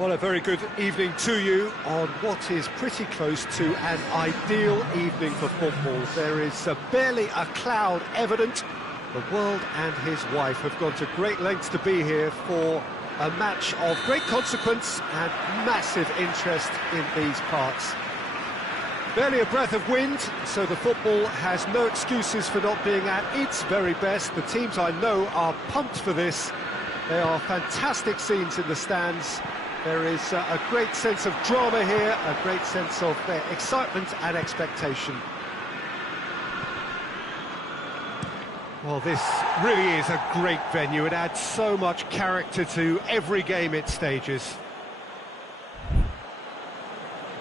Well, a very good evening to you on what is pretty close to an ideal evening for football. There is barely a cloud evident. The world and his wife have gone to great lengths to be here for a match of great consequence and massive interest in these parts. Barely a breath of wind, so the football has no excuses for not being at its very best. The teams I know are pumped for this. There are fantastic scenes in the stands. There is a great sense of drama here, a great sense of excitement and expectation. Well, this really is a great venue. It adds so much character to every game it stages.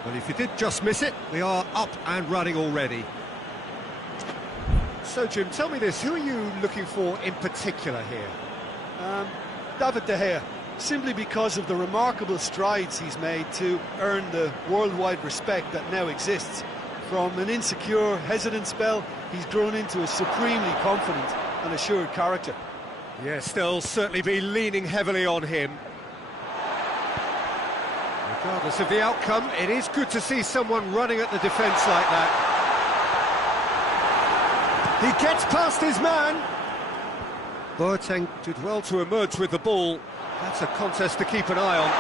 Well, if you did just miss it, we are up and running already. So, Jim, tell me this, who are you looking for in particular here? David De Gea, simply because of the remarkable strides he's made to earn the worldwide respect that now exists. From an insecure, hesitant spell, he's grown into a supremely confident and assured character. Yes, they'll certainly be leaning heavily on him. Regardless of the outcome, it is good to see someone running at the defence like that. He gets past his man. Boateng did well to emerge with the ball. That's a contest to keep an eye on.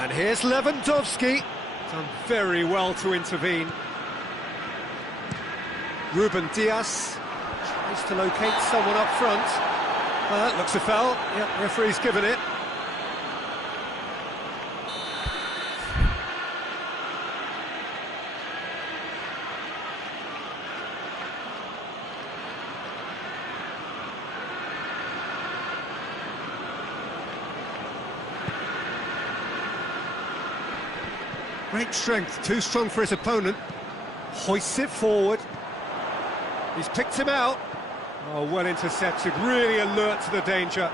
And here's Lewandowski. Done very well to intervene. Ruben Diaz tries to locate someone up front. Well, that looks a foul. Yep, referee's given it. Great strength, too strong for his opponent. Hoists it forward. He's picked him out. Oh, well intercepted, really alert to the danger.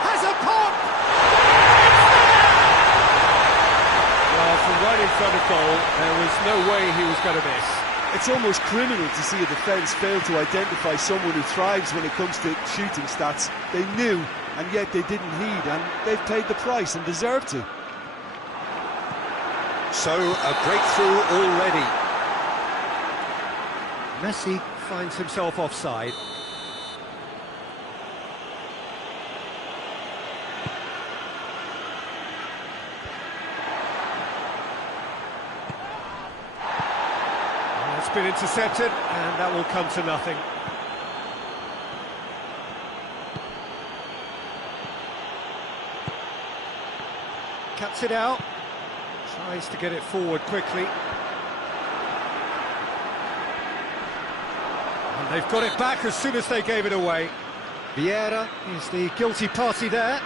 Has a pop! Well, from right in front of goal, there was no way he was going to miss. It's almost criminal to see a defence fail to identify someone who thrives when it comes to shooting stats. They knew, and yet they didn't heed, and they've paid the price and deserve to. So, a breakthrough already. Messi finds himself offside. It's been intercepted, and that will come to nothing. Cuts it out, tries to get it forward quickly. And they've got it back as soon as they gave it away. Vieira is the guilty party there.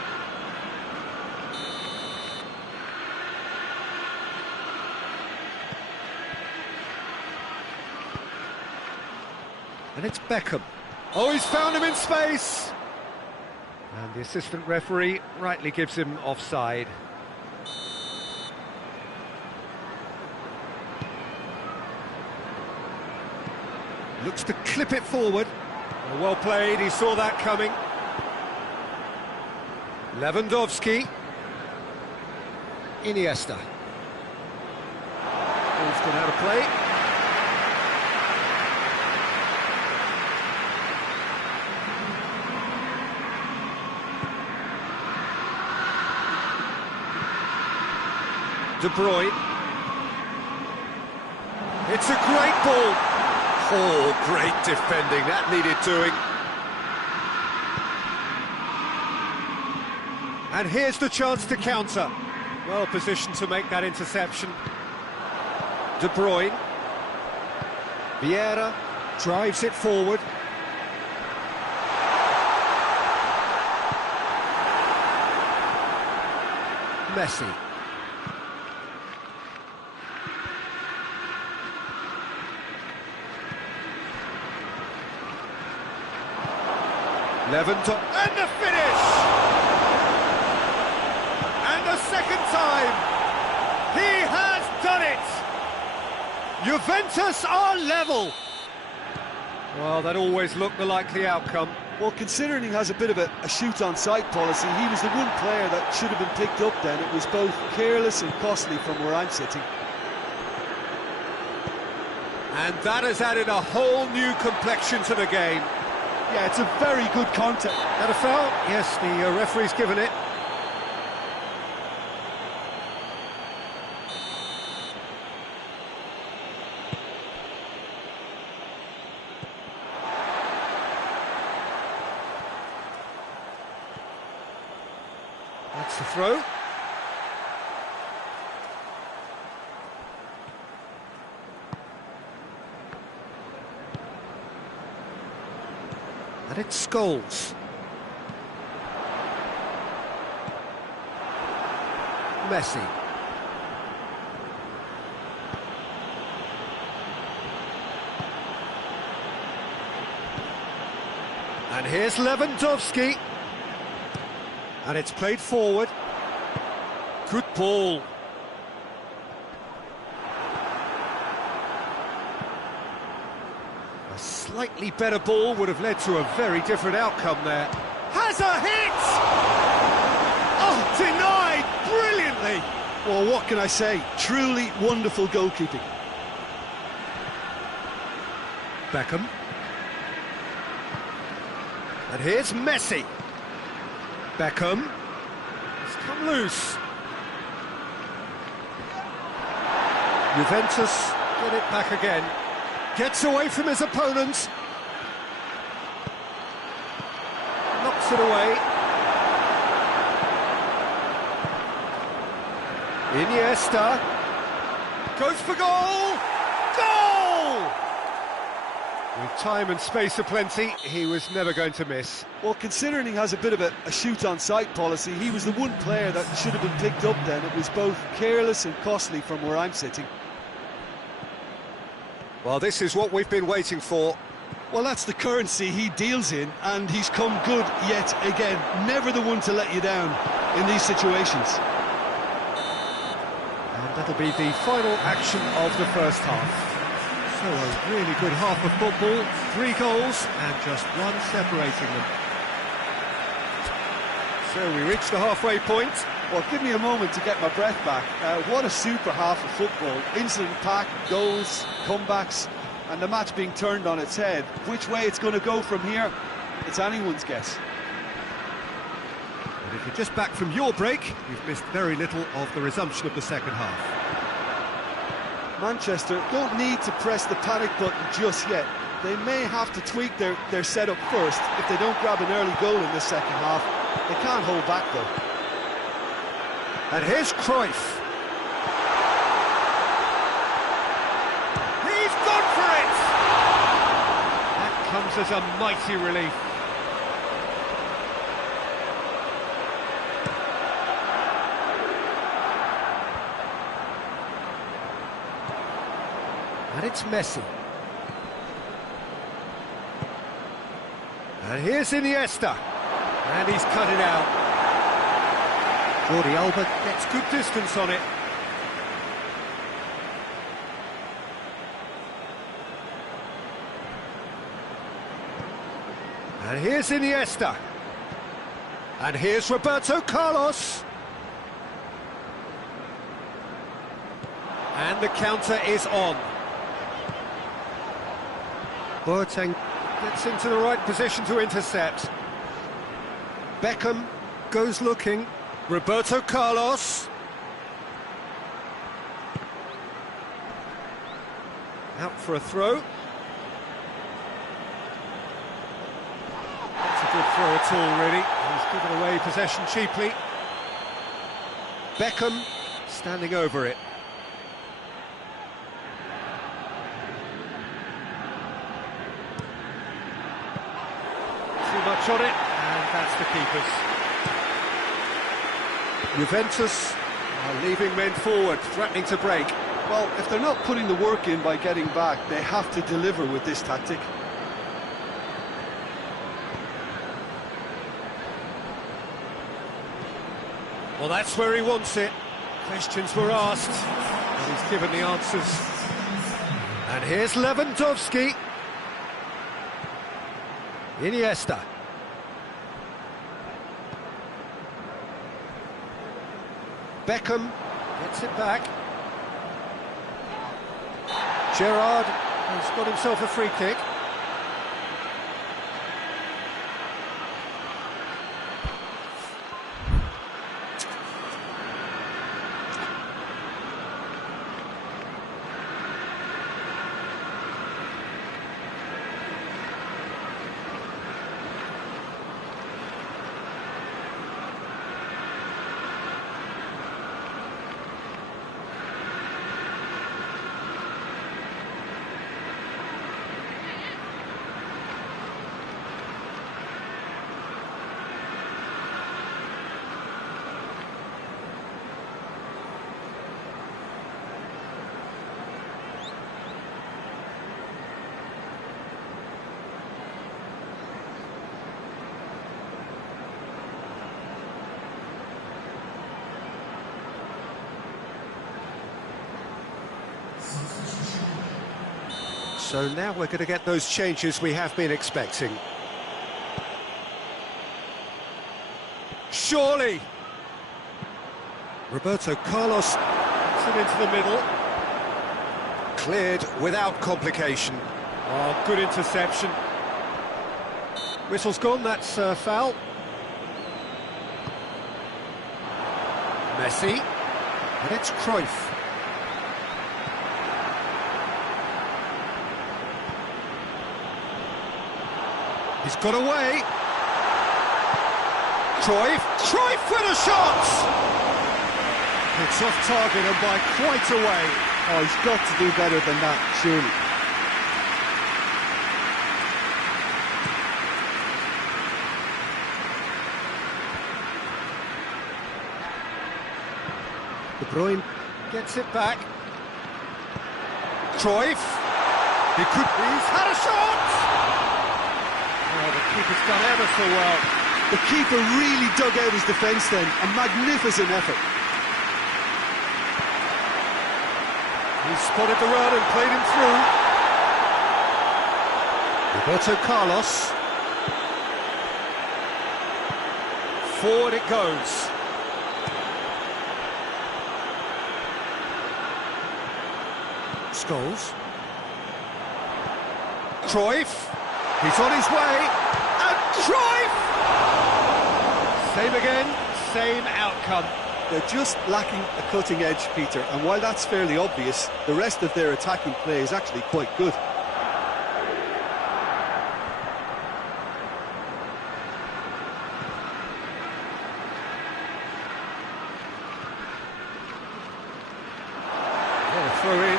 And it's Beckham. Oh, he's found him in space! And the assistant referee rightly gives him offside. Looks to clip it forward. Well played, he saw that coming. Lewandowski. Iniesta. Ball's gone out of play. De Bruyne. It's a great ball. Oh, great defending, that needed doing. And here's the chance to counter. Well positioned to make that interception. De Bruyne. Vieira drives it forward. Messi. Lewandowski, and the finish! And the second time! He has done it! Juventus are level! Well, that always looked the likely outcome. Well, considering he has a bit of a shoot-on-sight policy, he was the one player that should have been picked up then. It was both careless and costly from where I'm sitting. And that has added a whole new complexion to the game. Yeah, it's a very good contact. That a foul? Yes, the referee's given it. That's the throw. And it's Scholes. Messi. And here's Lewandowski. And it's played forward. Good ball. A slightly better ball would have led to a very different outcome there. Has a hit! Oh, denied brilliantly! Well, what can I say? Truly wonderful goalkeeping. Beckham. And here's Messi. Beckham. It's come loose. Juventus get it back again. Gets away from his opponents. Knocks it away. Iniesta. Goes for goal! Goal! With time and space aplenty, he was never going to miss. Well, considering he has a bit of a shoot-on-sight policy, he was the one player that should have been picked up then. It was both careless and costly from where I'm sitting. Well, this is what we've been waiting for. Well, that's the currency he deals in, and he's come good yet again. Never the one to let you down in these situations. And that'll be the final action of the first half. So a really good half of football, 3 goals and just one separating them. So we reach the halfway point. Well, give me a moment to get my breath back. What a super half of football. Incident-packed, goals, comebacks, and the match being turned on its head. Which way it's going to go from here, it's anyone's guess. And if you're just back from your break, you've missed very little of the resumption of the second half. Manchester don't need to press the panic button just yet. They may have to tweak their setup first if they don't grab an early goal in the second half. They can't hold back though. And here's Cruyff. He's gone for it! That comes as a mighty relief. And it's Messi. And here's Iniesta. And he's cut it out. Jordi Alba gets good distance on it. And here's Iniesta. And here's Roberto Carlos. And the counter is on. Boateng gets into the right position to intercept. Beckham goes looking. Roberto Carlos. Out for a throw. That's a good throw at all, really. He's given away possession cheaply. Beckham standing over it. Too much on it, and that's the keeper's. Juventus are leaving men forward, threatening to break. Well, if they're not putting the work in by getting back, they have to deliver with this tactic. Well, that's where he wants it. Questions were asked, and he's given the answers. And here's Lewandowski. Iniesta. Beckham gets it back. Gerrard has got himself a free kick. So now we're going to get those changes we have been expecting. Surely! Roberto Carlos puts it into the middle. Cleared without complication. Oh, good interception. Whistle's gone, that's a foul. Messi. And it's Cruyff. He's got away. Cruyff with a shot! It's off target and by quite a way. Oh, he's got to do better than that, surely. De Bruyne gets it back. Cruyff. He's had a shot! Oh, the keeper's done ever so well. The keeper really dug out his defence then. A magnificent effort. He spotted the run and played him through. Roberto Carlos. Forward it goes. Scholes. Cruyff. He's on his way. And Cruyff! Same again, same outcome. They're just lacking a cutting edge, Peter, and while that's fairly obvious, the rest of their attacking play is actually quite good. What a throw in.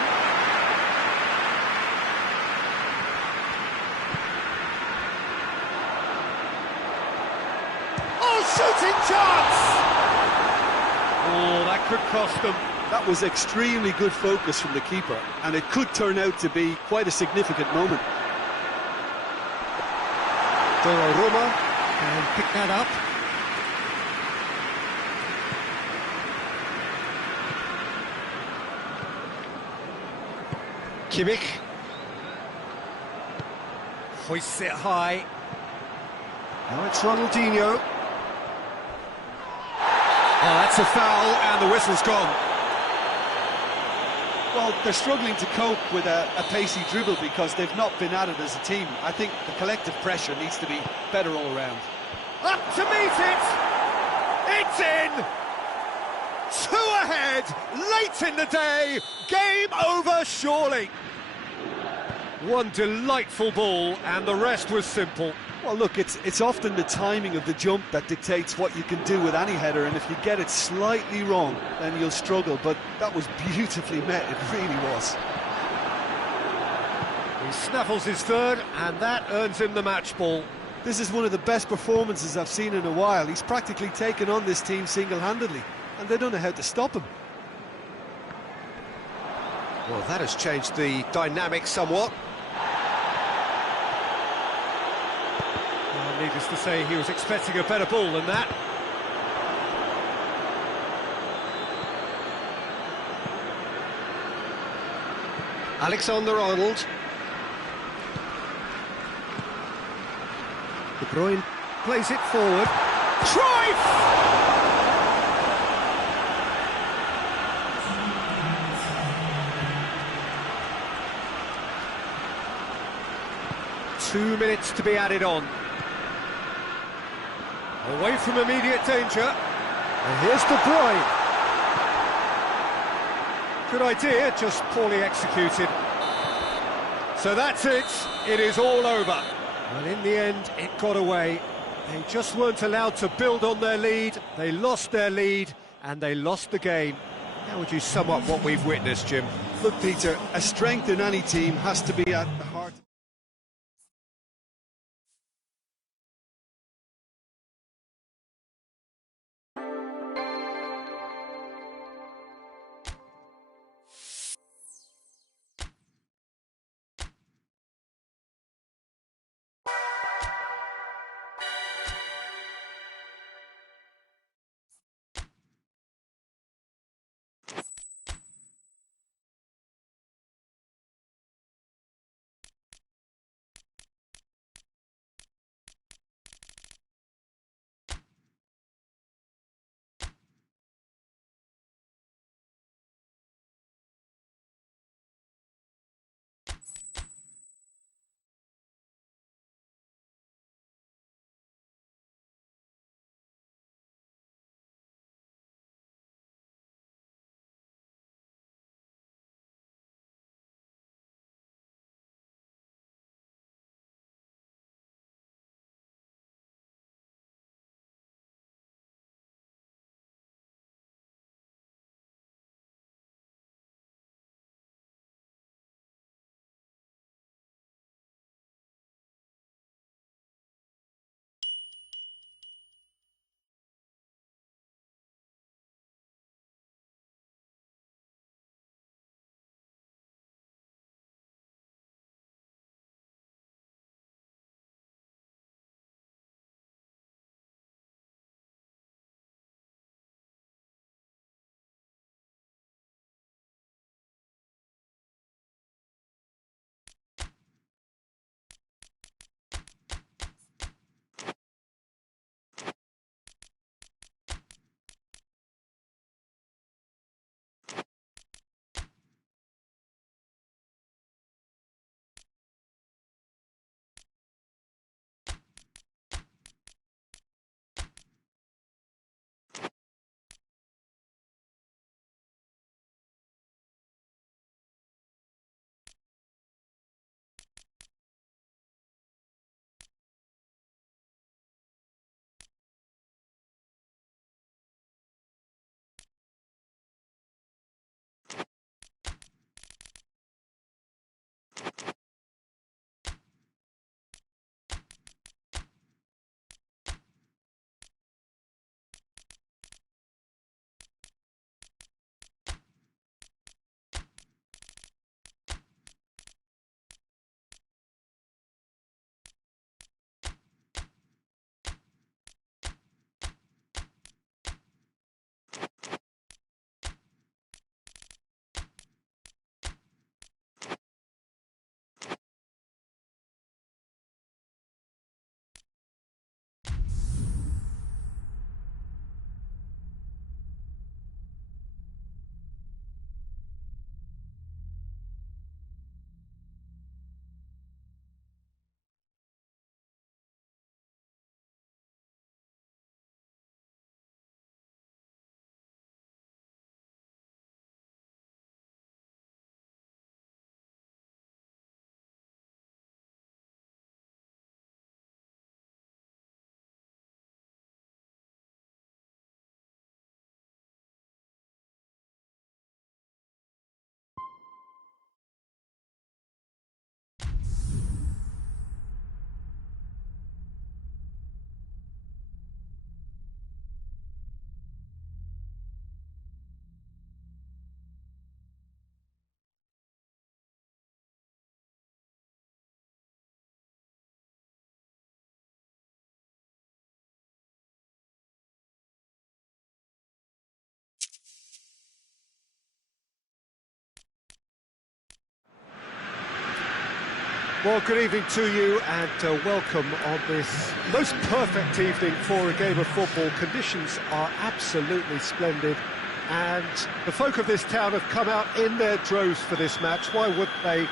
Shooting chance! Oh, that could cost them. That was extremely good focus from the keeper, and it could turn out to be quite a significant moment. Donnarumma can pick that up. Kimmich. Hoists it high. Now it's Ronaldinho. Oh, that's a foul, and the whistle's gone. Well, they're struggling to cope with a pacey dribble because they've not been at it as a team. I think the collective pressure needs to be better all around. Up to meet it! It's in! 2 ahead, late in the day, game over surely. One delightful ball, and the rest was simple. Well, look, it's often the timing of the jump that dictates what you can do with any header, and if you get it slightly wrong, then you'll struggle, but that was beautifully met, it really was. He snaffles his third, and that earns him the match ball. This is one of the best performances I've seen in a while. He's practically taken on this team single-handedly, and they don't know how to stop him. Well, that has changed the dynamic somewhat. Well, needless to say, he was expecting a better ball than that. Alexander-Arnold. De Bruyne plays it forward. Cruyff! 2 minutes to be added on. Away from immediate danger. And here's De Bruyne. Good idea, just poorly executed. So that's it. It is all over. Well, in the end, it got away. They just weren't allowed to build on their lead. They lost their lead, and they lost the game. How would you sum up what we've witnessed, Jim? Look, Peter, a strength in any team has to be at the heart. Well, good evening to you and welcome on this most perfect evening for a game of football. Conditions are absolutely splendid and the folk of this town have come out in their droves for this match. Why would they?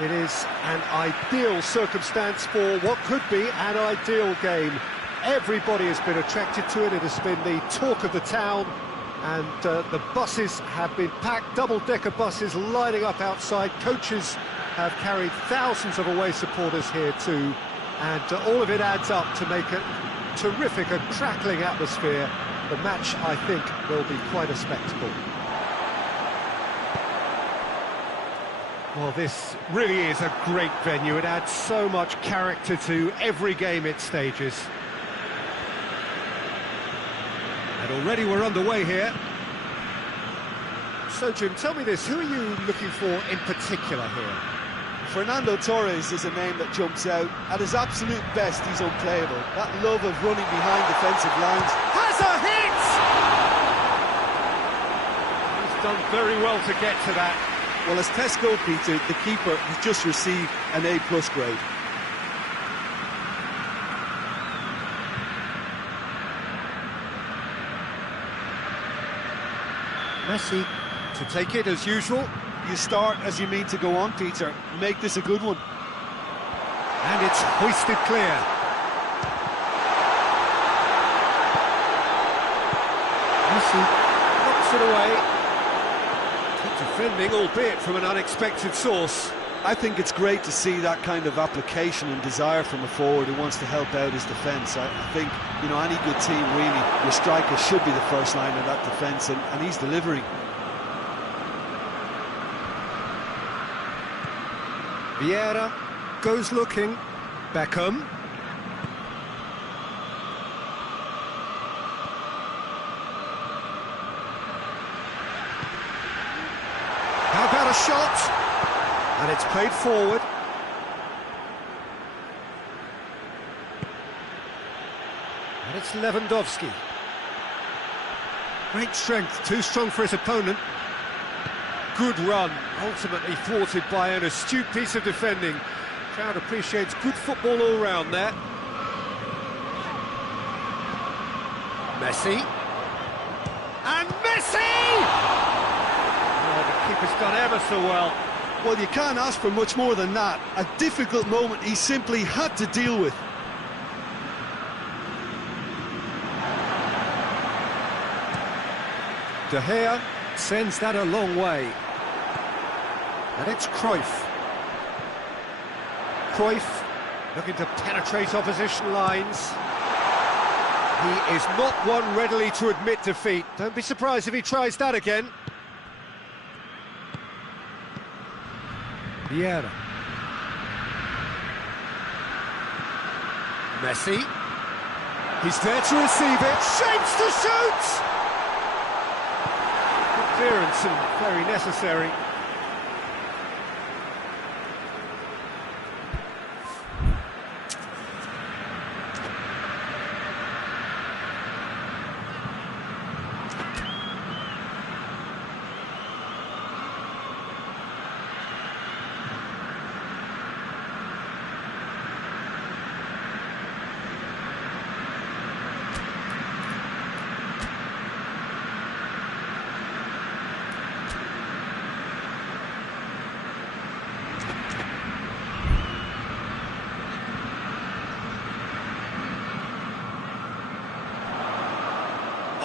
It is an ideal circumstance for what could be an ideal game. Everybody has been attracted to it. It has been the talk of the town, and the buses have been packed, double-decker buses lining up outside. Coaches have carried thousands of away supporters here too, and all of it adds up to make a terrific and crackling atmosphere. The match, I think, will be quite a spectacle. Well, this really is a great venue. It adds so much character to every game it stages. And already we're underway here. So, Jim, tell me this, who are you looking for in particular here? Fernando Torres is a name that jumps out. At his absolute best, he's unplayable. That love of running behind defensive lines. Has a hit! He's done very well to get to that. Well, as Tesco, Peter, the keeper has just received an A+ grade. Messi to take it as usual. You start as you mean to go on, Peter. Make this a good one. And it's hoisted clear. Messi knocks it away. Good defending, albeit from an unexpected source. I think it's great to see that kind of application and desire from a forward who wants to help out his defence. I think, you know, any good team, really, your striker should be the first line of that defence, and he's delivering. Vieira goes looking. Beckham. How about a shot? And it's played forward. And it's Lewandowski. Great strength, too strong for his opponent. Good run, ultimately thwarted by an astute piece of defending. Crowd appreciates good football all round there. Messi. And Messi! Oh, the keeper's done ever so well. Well, you can't ask for much more than that. A difficult moment he simply had to deal with. De Gea sends that a long way. And it's Cruyff. Cruyff looking to penetrate opposition lines. He is not one readily to admit defeat. Don't be surprised if he tries that again. Vieira. Messi. He's there to receive it. Shapes to shoot! Good clearance and very necessary.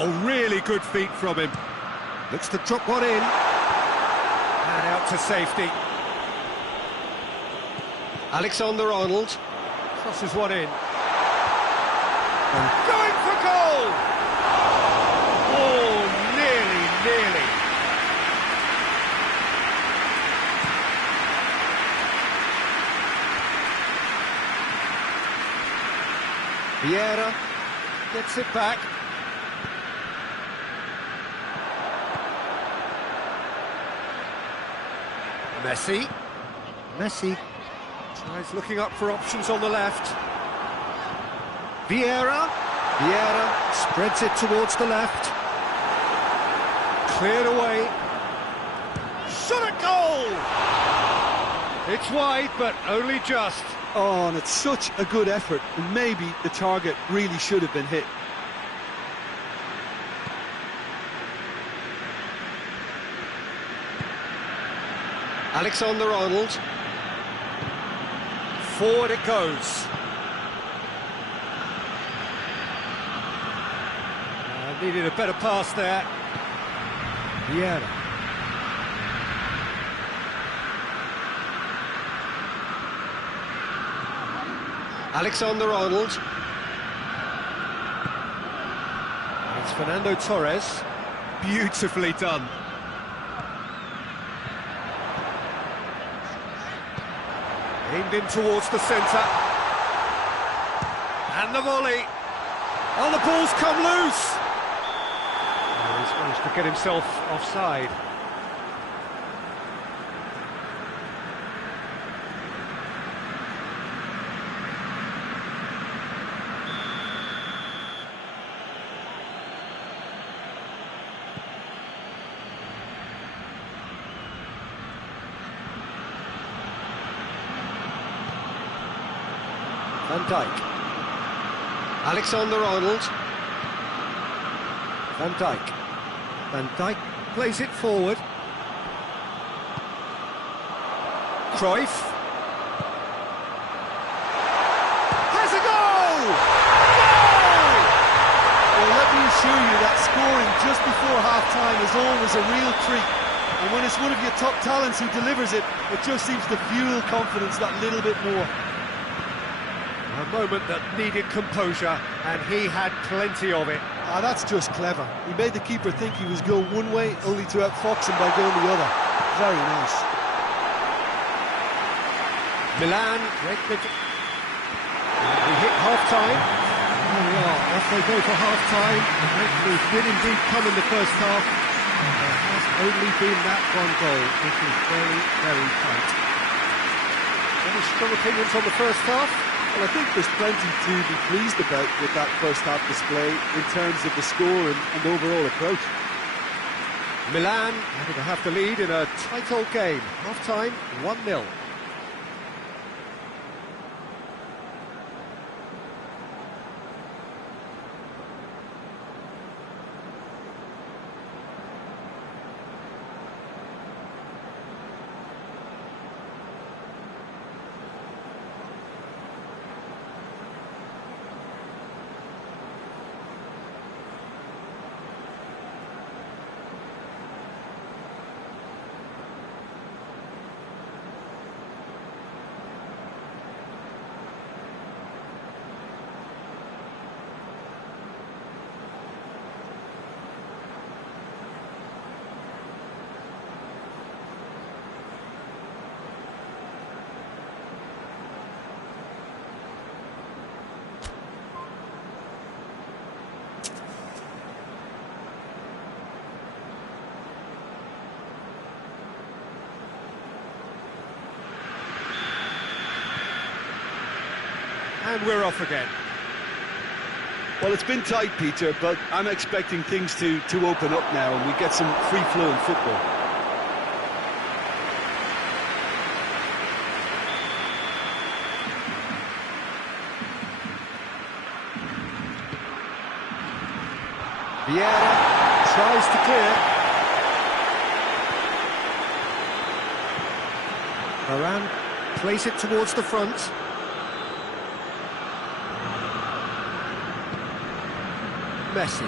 Oh, really good feet from him. Looks to drop one in. And out to safety. Alexander-Arnold crosses one in. And going for goal! Oh, nearly. Vieira gets it back. Messi tries looking up for options on the left. Vieira spreads it towards the left. Cleared away. Shot at goal! It's wide, but only just. Oh, and it's such a good effort, and maybe the target really should have been hit. Alexander-Arnold. Forward it goes. Needed a better pass there. Vieira. Alexander-Arnold. It's Fernando Torres. Beautifully done. Aimed in towards the centre. And the volley. Oh, the ball's come loose. Oh, he's managed to get himself offside. Van Dijk. Alexander-Arnold. Van Dijk. Van Dijk plays it forward. Cruyff. Has a goal! Goal! Well, let me assure you that scoring just before half-time is always a real treat. And when it's one of your top talents who delivers it, it just seems to fuel confidence that little bit more. A moment that needed composure, and he had plenty of it. Ah, that's just clever. He made the keeper think he was going one way, only to outfox him by going the other. Very nice. Milan, we hit half-time. There we are, off they go for half-time. The breakthrough did indeed come in the first half. There has only been that one goal, which is very, very tight. Any strong opinions on the first half? Well, I think there's plenty to be pleased about with that first half display in terms of the score and overall approach. Milan happy to have the lead in a tight old game. Half-time, 1-0. And we're off again. Well, it's been tight, Peter, but I'm expecting things to open up now and we get some free-flowing football. Vieira tries to clear. Varane plays it towards the front. Messi.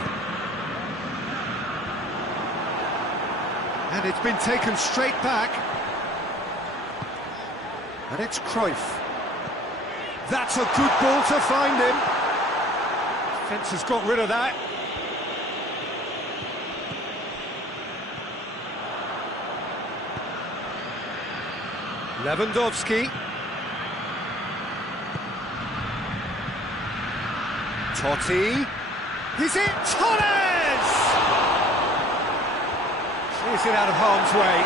And it's been taken straight back. And it's Cruyff. That's a good ball to find him. Defence has got rid of that. Lewandowski. Totti. Is it Torres? Clears it out of harm's way.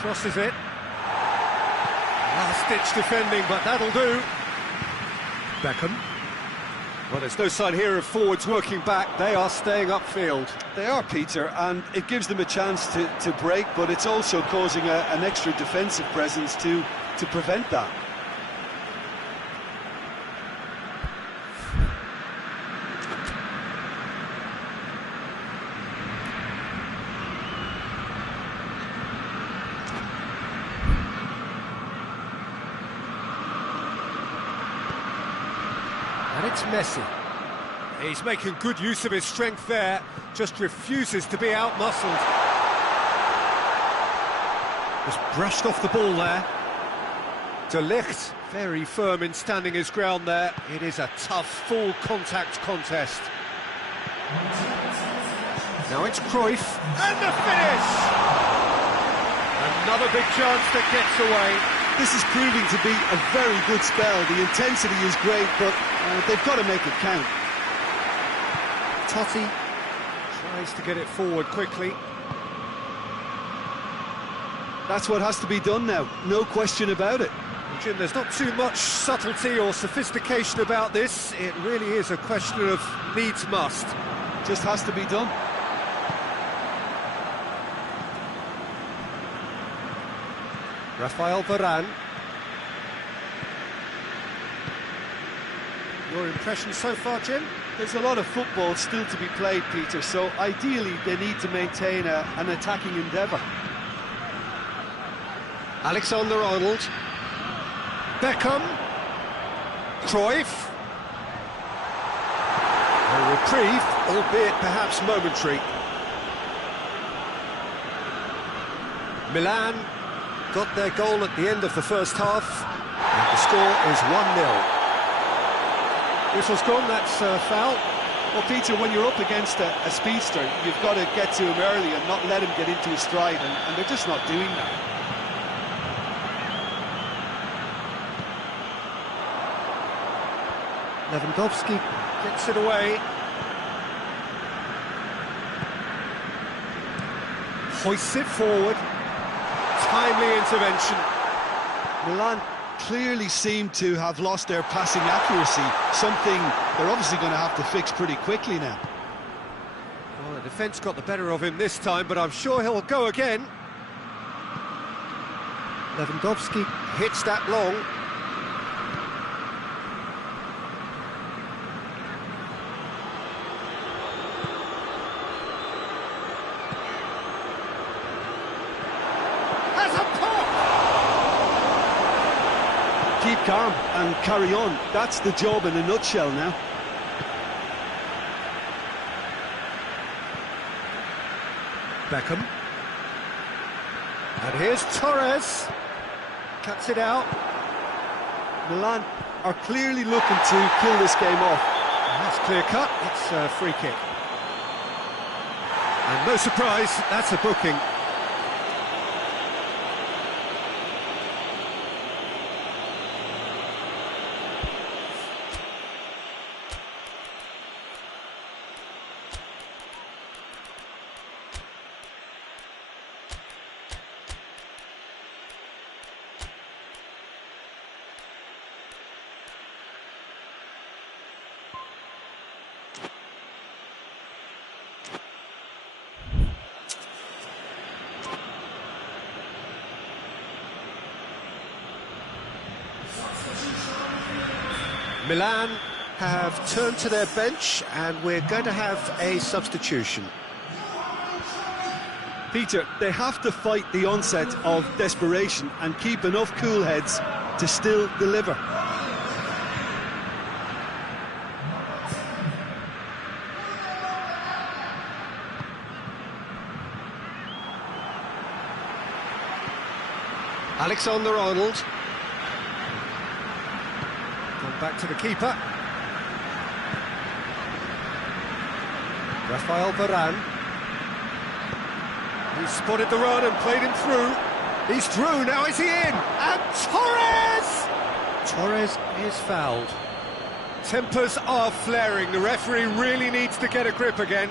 Crosses it. Last-ditch defending, but that'll do. Beckham. Well, there's no sign here of forwards working back. They are staying upfield. They are, Peter, and it gives them a chance to break, but it's also causing an extra defensive presence to prevent that. And it's Messi. He's making good use of his strength there, just refuses to be outmuscled. Just brushed off the ball there. De Ligt, very firm in standing his ground there. It is a tough, full contact contest. Now it's Cruyff, and the finish! Another big chance that gets away. This is proving to be a very good spell. The intensity is great, but they've got to make it count. Totti tries to get it forward quickly. That's what has to be done now, no question about it. Jim, there's not too much subtlety or sophistication about this. It really is a question of needs must. Just has to be done. Rafael Varane. Your impression so far, Jim? There's a lot of football still to be played, Peter, so ideally they need to maintain an attacking endeavour. Alexander-Arnold. Beckham. Cruyff. A reprieve, albeit perhaps momentary. Milan got their goal at the end of the first half, and the score is 1-0. Whistle's gone, that's a foul. Well, Peter, when you're up against a speedster, you've got to get to him early and not let him get into his stride, and they're just not doing that. Lewandowski gets it away. Hoists it forward. Timely intervention. Milan clearly seem to have lost their passing accuracy, something they're obviously going to have to fix pretty quickly now. Well, the defence got the better of him this time, but I'm sure he'll go again. Lewandowski hits that long. Keep calm and carry on. That's the job in a nutshell now. Beckham. And here's Torres. Cuts it out. Milan are clearly looking to kill this game off. And that's clear cut. It's a free kick. And no surprise, that's a booking. Milan have turned to their bench, and we're going to have a substitution. Peter, they have to fight the onset of desperation and keep enough cool heads to still deliver. Alexander-Arnold. Back to the keeper. Rafael Varane. He's spotted the run and played him through. He's through, now is he in? And Torres! Torres is fouled. Tempers are flaring. The referee really needs to get a grip again.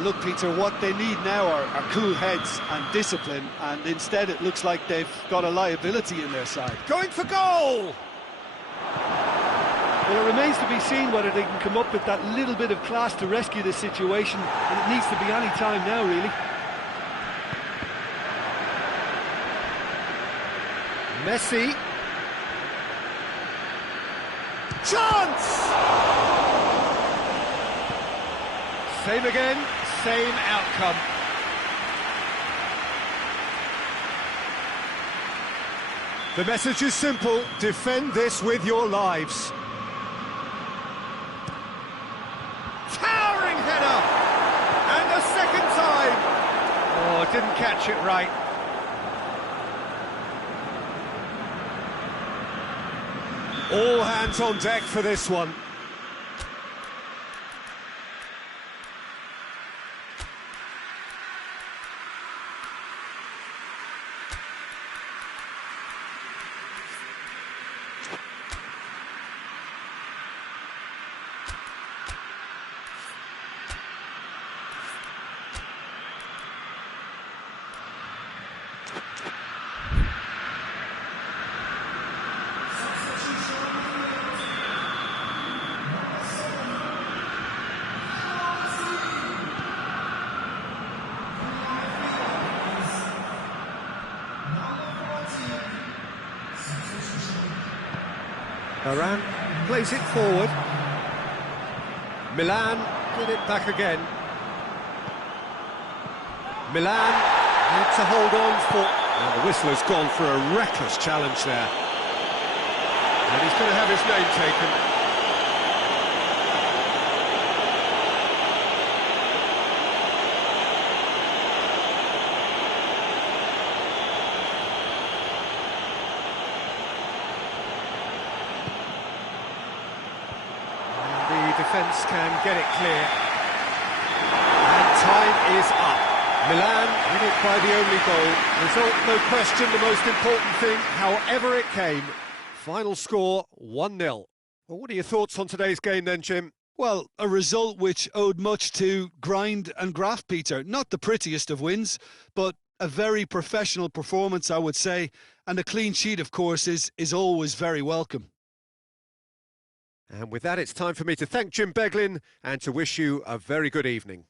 Look, Peter, what they need now are cool heads and discipline, and instead it looks like they've got a liability in their side. Going for goal! Well, it remains to be seen whether they can come up with that little bit of class to rescue this situation, and it needs to be any time now, really. Messi. Chance! Same again, same outcome. The message is simple: defend this with your lives. Towering header! And a second time! Oh, didn't catch it right. All hands on deck for this one. Varane plays it forward. Milan get it back again. Milan need to hold on for... Well, the whistle has gone for a reckless challenge there. And he's going to have his name taken. Defence can get it clear. And time is up. Milan win it by the only goal. Result, no question, the most important thing, however it came. Final score, 1-0. Well, what are your thoughts on today's game then, Jim? Well, a result which owed much to grind and graft, Peter. Not the prettiest of wins, but a very professional performance, I would say. And a clean sheet, of course, is always very welcome. And with that, it's time for me to thank Jim Beglin and to wish you a very good evening.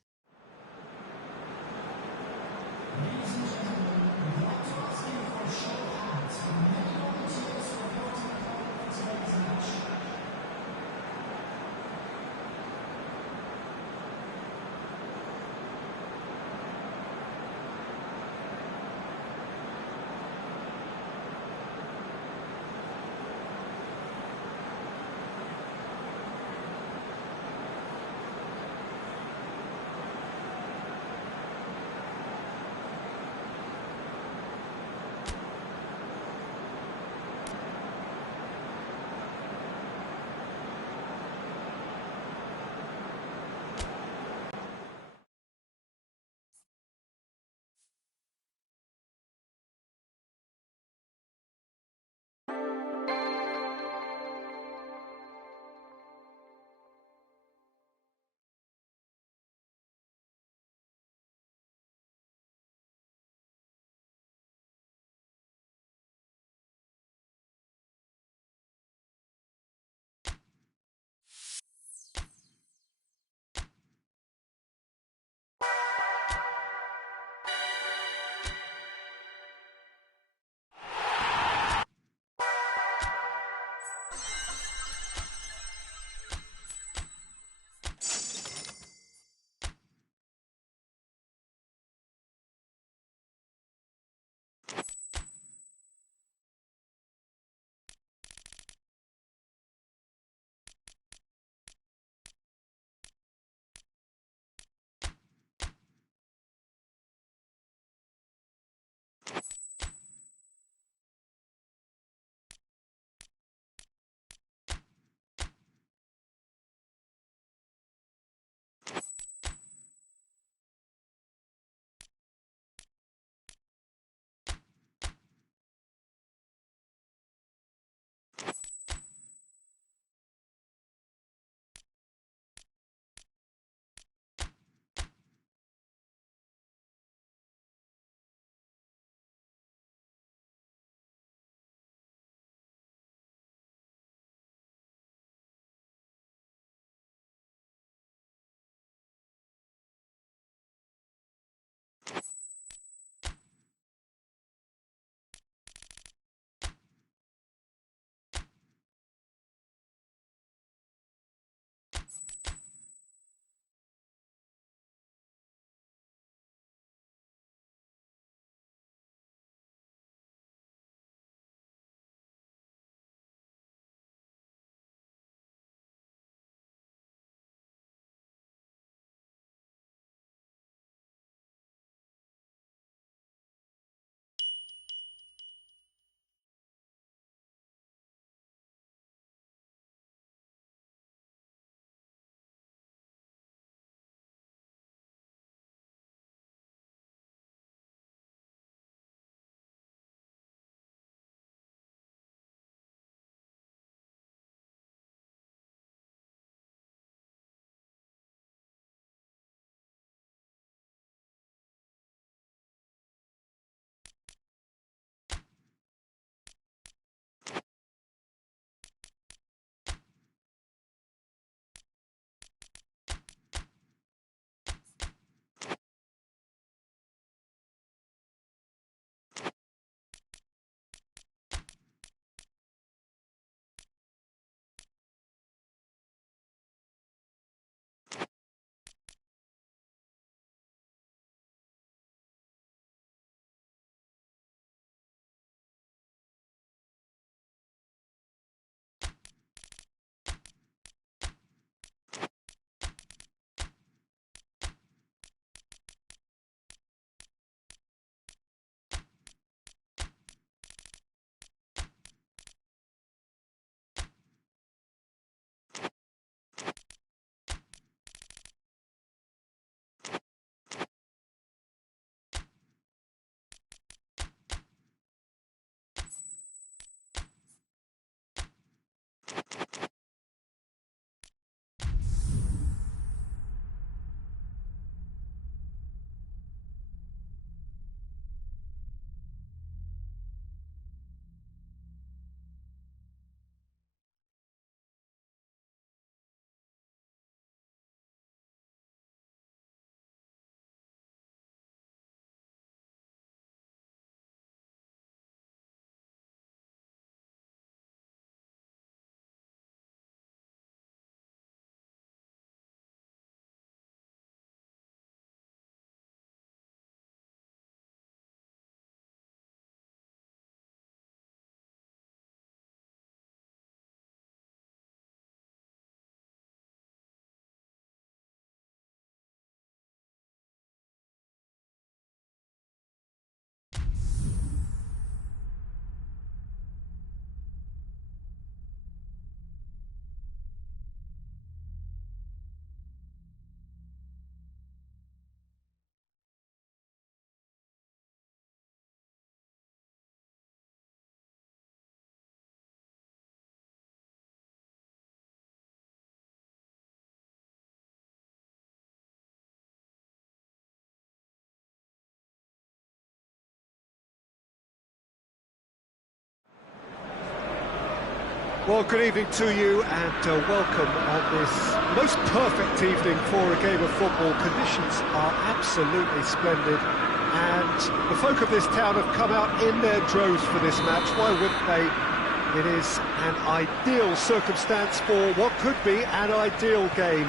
Well, good evening to you and welcome on this most perfect evening for a game of football. Conditions are absolutely splendid and the folk of this town have come out in their droves for this match. Why wouldn't they? It is an ideal circumstance for what could be an ideal game.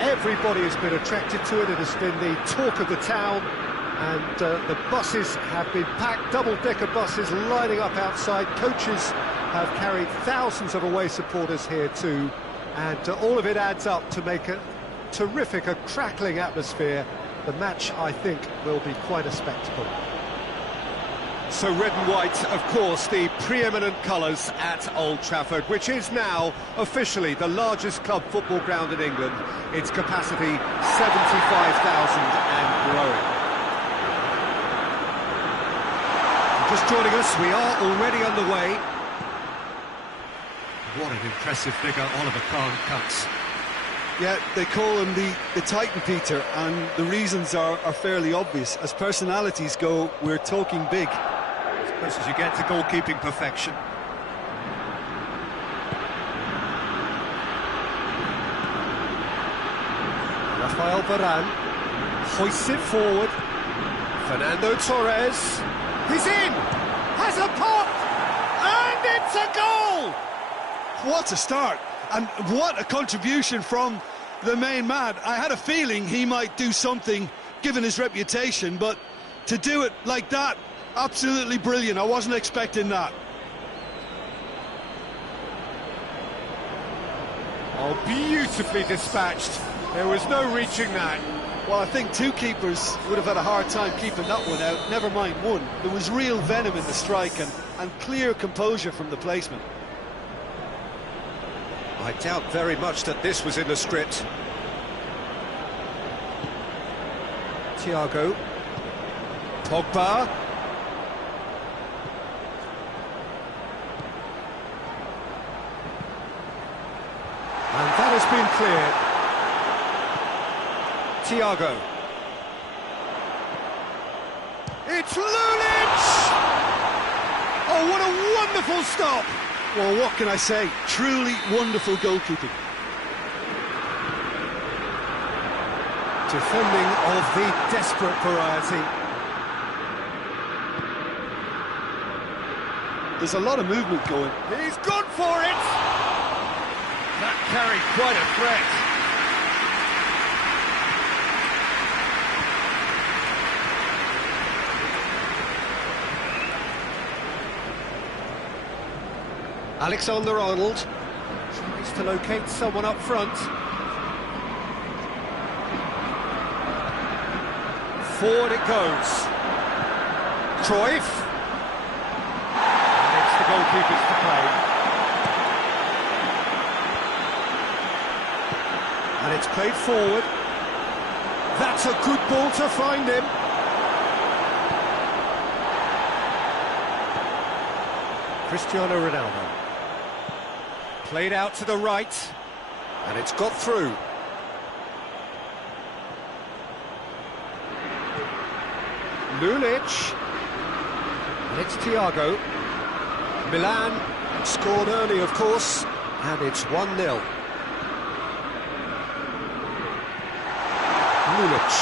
Everybody has been attracted to it. It has been the talk of the town. And the buses have been packed, double-decker buses lining up outside. Coaches have carried thousands of away supporters here too. And all of it adds up to make a terrific, a crackling atmosphere. The match, I think, will be quite a spectacle. So red and white, of course, the preeminent colours at Old Trafford, which is now officially the largest club football ground in England. Its capacity, 75,000 and growing. Just joining us, we are already underway. What an impressive figure Oliver Kahn cuts. Yeah, they call him the Titan, Peter, and the reasons are fairly obvious. As personalities go, we're talking big. As close as you get to goalkeeping perfection. Rafael Varane hoists it forward. Fernando Torres. He's in! Has a pop! And it's a goal! What a start! And what a contribution from the main man. I had a feeling he might do something, given his reputation, but to do it like that, absolutely brilliant. I wasn't expecting that. Oh, beautifully dispatched. There was no reaching that. Well, I think two keepers would have had a hard time keeping that one out, never mind one. There was real venom in the strike and clear composure from the placement. I doubt very much that this was in the script. Thiago. Pogba. And that has been cleared. Thiago. It's Lulic! Oh, what a wonderful stop! Well, what can I say? Truly wonderful goalkeeping. Defending of the desperate variety. There's a lot of movement going. He's gone for it! That carried quite a threat. Alexander-Arnold tries to locate someone up front. Forward it goes. Cruyff. And it's the goalkeepers to play. And it's played forward. That's a good ball to find him. Cristiano Ronaldo. Played out to the right, and it's got through. Lulic, and it's Thiago. Milan scored early, of course, and it's 1-0. Lulic.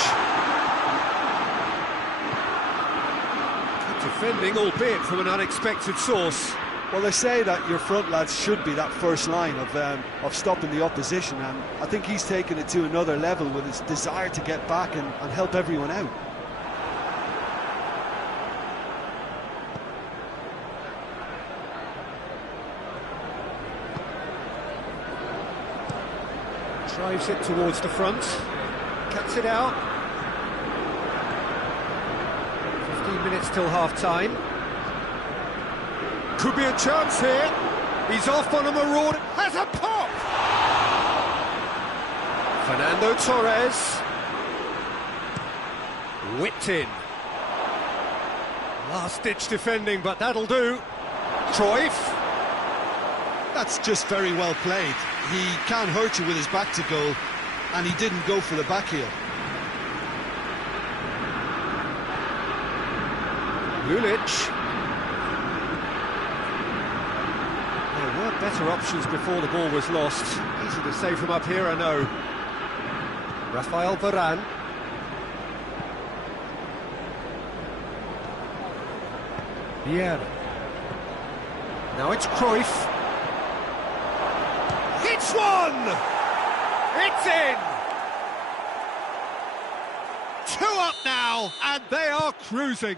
Good defending, albeit from an unexpected source. Well, they say that your front lads should be that first line of stopping the opposition, and I think he's taken it to another level with his desire to get back and help everyone out. Drives it towards the front, cuts it out. 15 minutes till half-time. Could be a chance here. He's off on a maraud. Has a pop! Fernando Torres. Whipped in. Last-ditch defending, but that'll do. Cruyff. That's just very well played. He can't hurt you with his back to goal, and he didn't go for the back heel. Lulic. There were Better options before the ball was lost. Easy to save from up here, I know. Rafael Varane. Vieira. Now it's Cruyff. It's one! It's in! 2 up now, and they are cruising.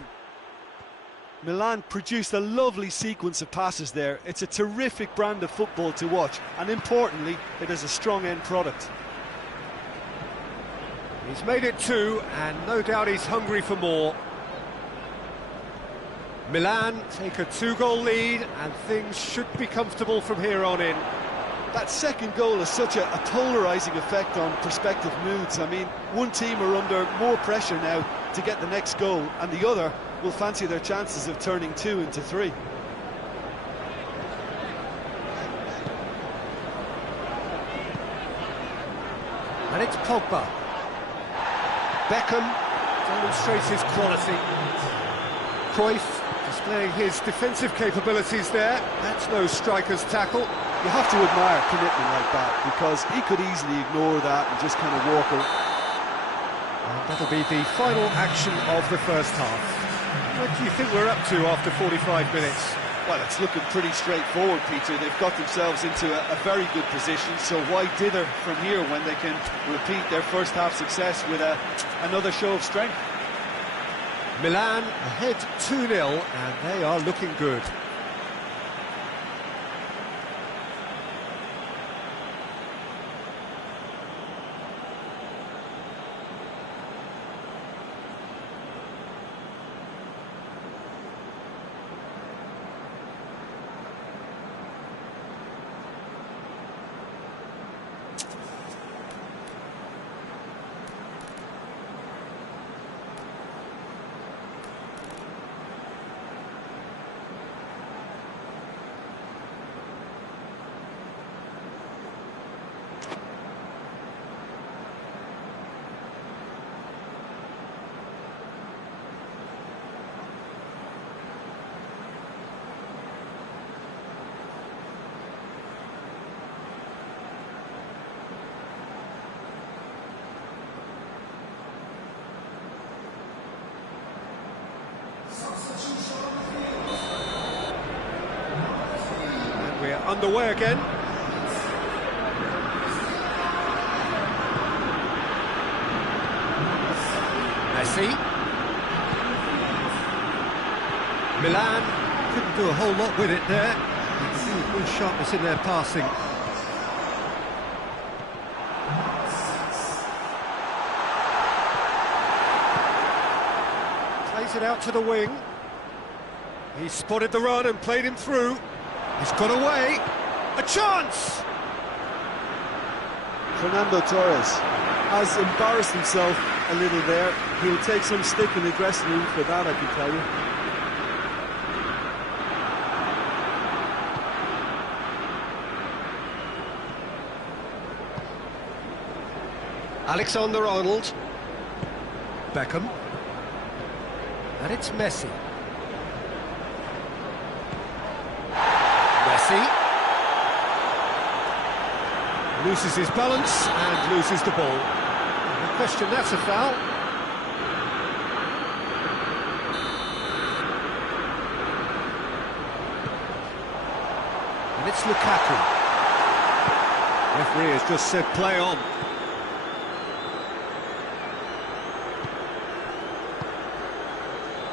Milan produced a lovely sequence of passes there. It's a terrific brand of football to watch, and importantly, it is a strong end product. He's made it 2, and no doubt he's hungry for more. Milan take a 2-goal lead, and things should be comfortable from here on in. That second goal has such a polarising effect on prospective moods. I mean, one team are under more pressure now to get the next goal, and the other will fancy their chances of turning 2 into 3. And it's Pogba. Beckham demonstrates his quality. Cruyff displaying his defensive capabilities there. That's no striker's tackle. You have to admire commitment like that, because he could easily ignore that and just kind of walk away. And that'll be the final action of the first half. What do you think we're up to after 45 minutes? Well, it's looking pretty straightforward, Peter. They've got themselves into a very good position, so why dither from here when they can repeat their first half success with another show of strength? Milan ahead 2-0, and they are looking good. And we're underway again. Messi. Milan couldn't do a whole lot with it there. Good sharpness in their passing. Plays it out to the wing. He spotted the run and played him through. He's got away. A chance! Fernando Torres has embarrassed himself a little there. He'll take some stick in the dressing room for that, I can tell you. Alexander-Arnold. Beckham. And it's Messi. Messi. Loses his balance and loses the ball. No question, that's a foul. And it's Lukaku. Referee has just said play on.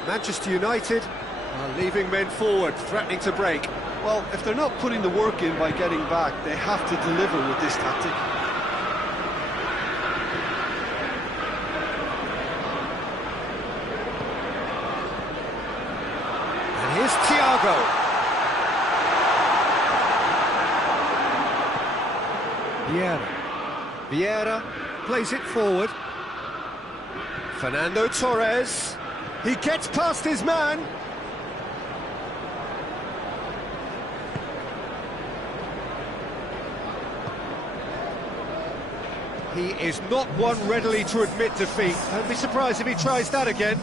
Manchester United are leaving men forward, threatening to break. Well, if they're not putting the work in by getting back, they have to deliver with this tactic. And here's Thiago. Vieira plays it forward. Fernando Torres. He gets past his man. He is not one readily to admit defeat. Don't be surprised if he tries that again.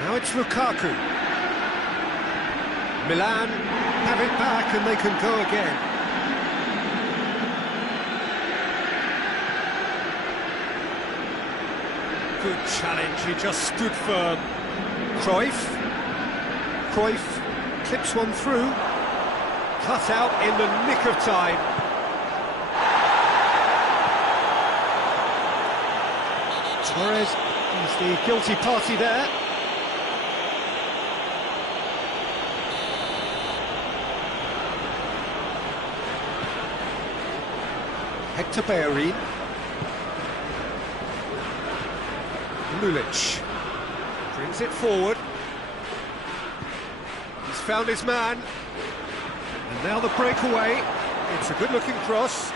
Now it's Lukaku. Milan have it back and they can go again. Good challenge, he just stood firm. Cruyff clips one through. Cut out in the nick of time. Torres is the guilty party there. Hector Bellerin. Lulic brings it forward. He's found his man. And now the breakaway. It's a good-looking cross.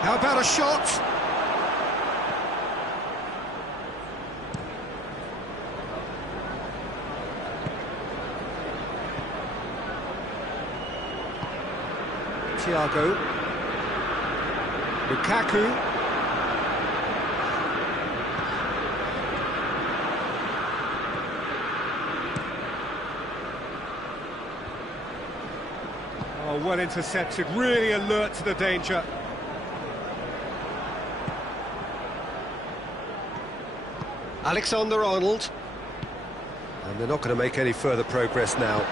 How about a shot? Thiago. Lukaku. Oh, well intercepted, really alert to the danger. Alexander-Arnold. And they're not going to make any further progress now.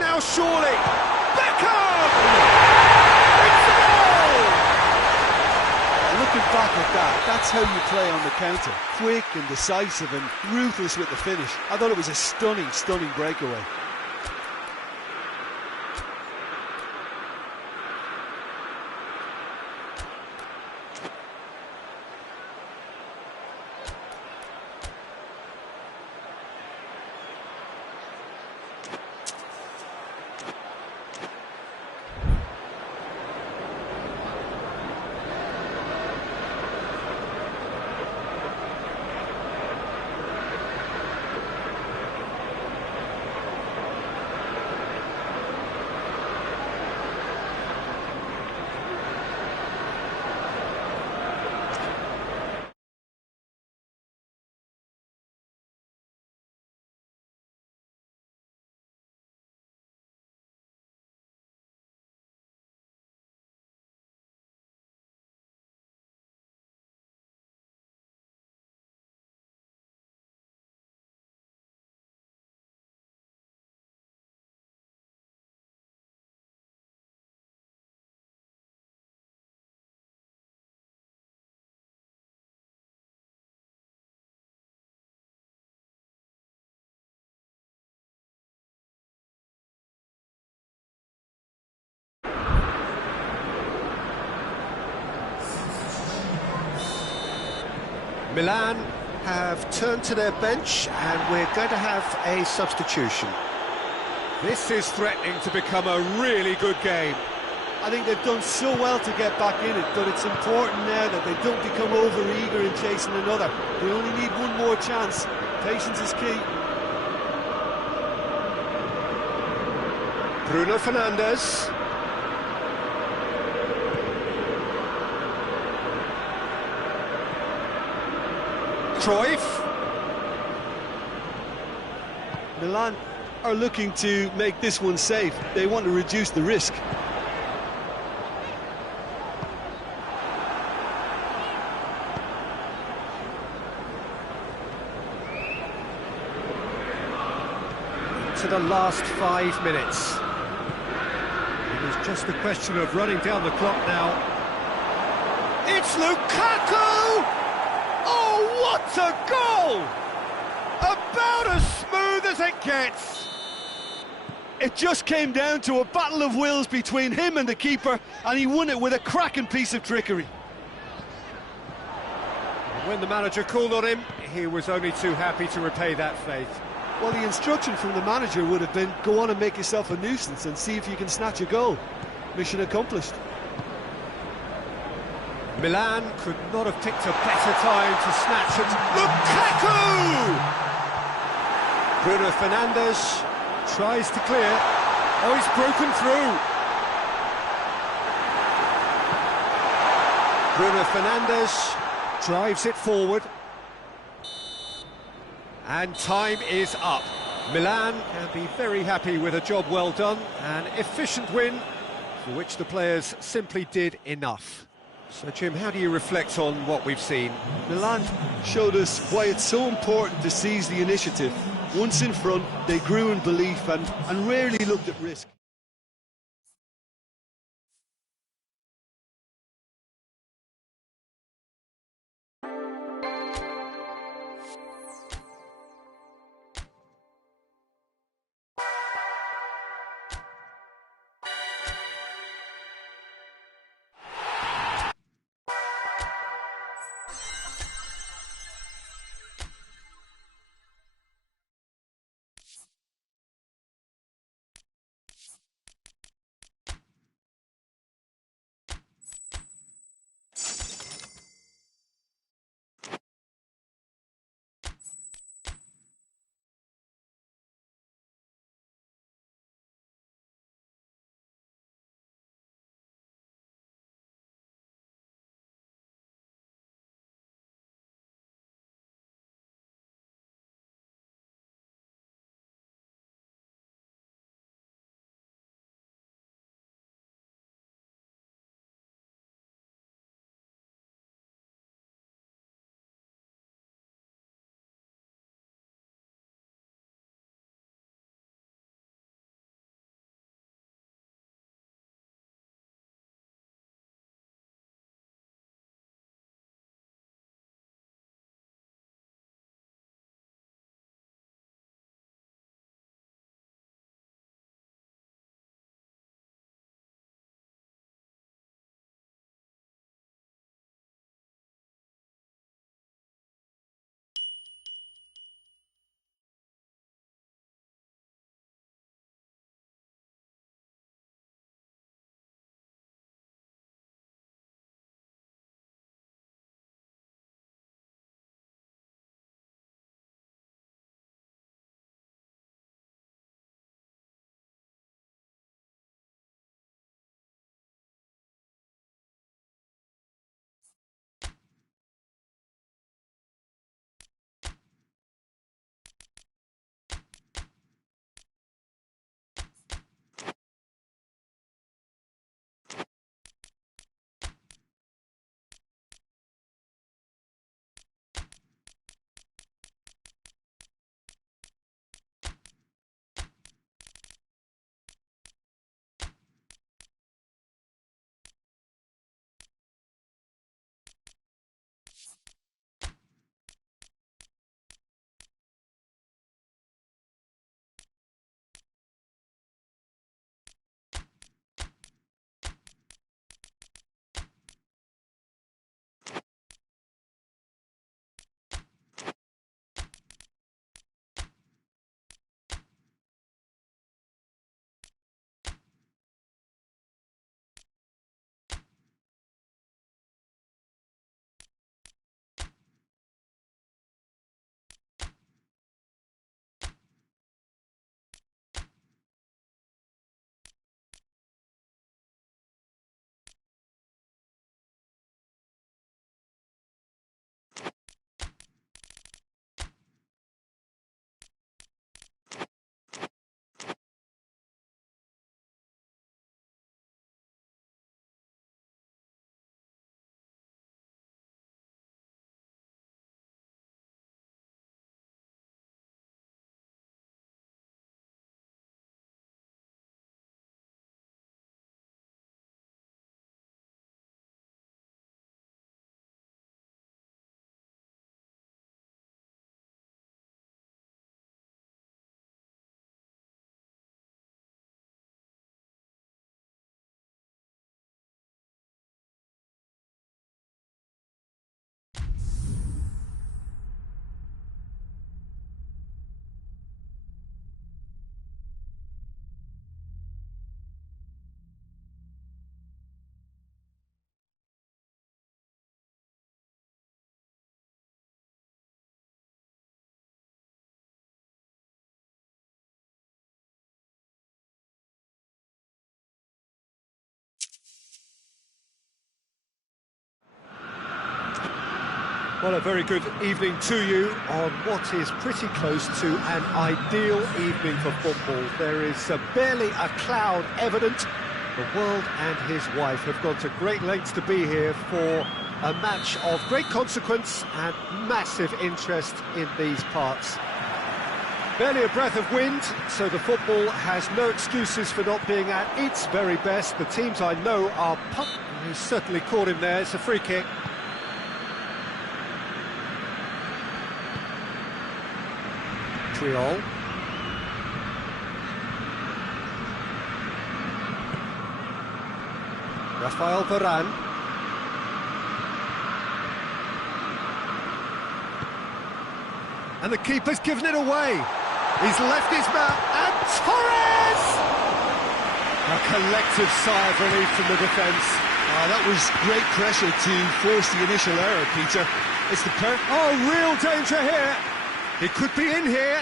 Now surely! Beckham! It's a goal! Looking back at that, that's how you play on the counter. Quick and decisive and ruthless with the finish. I thought it was a stunning, stunning breakaway. Milan have turned to their bench and we're going to have a substitution. This is threatening to become a really good game. I think they've done so well to get back in it, but it's important now that they don't become over-eager in chasing another. They only need one more chance. Patience is key. Bruno Fernandes. Cruyff. Milan are looking to make this one safe. They want to reduce the risk. To the last 5 minutes. It was just a question of running down the clock now. It's Lukaku! Oh, what a goal! About as smooth as it gets. It just came down to a battle of wills between him and the keeper, and he won it with a cracking piece of trickery. When the manager called on him, he was only too happy to repay that faith. Well, the instruction from the manager would have been, go on and make yourself a nuisance and see if you can snatch a goal. Mission accomplished. Milan could not have picked a better time to snatch it. Lukaku! Bruno Fernandes tries to clear. Oh, he's broken through. Bruno Fernandes drives it forward. And time is up. Milan can be very happy with a job well done. An efficient win for which the players simply did enough. So, Jim, how do you reflect on what we've seen? Milan showed us why it's so important to seize the initiative. Once in front, they grew in belief and rarely looked at risk. Well, a very good evening to you on what is pretty close to an ideal evening for football. There is barely a cloud evident. The world and his wife have gone to great lengths to be here for a match of great consequence and massive interest in these parts. Barely a breath of wind, so the football has no excuses for not being at its very best. The teams I know are pumped. He's certainly caught him there. It's a free kick. Triol. Rafael Varane. And the keeper's given it away. He's left his man, and Torres! A collective sigh of relief from the defence. That was great pressure to force the initial error, Peter. It's the real danger here. He could be in here.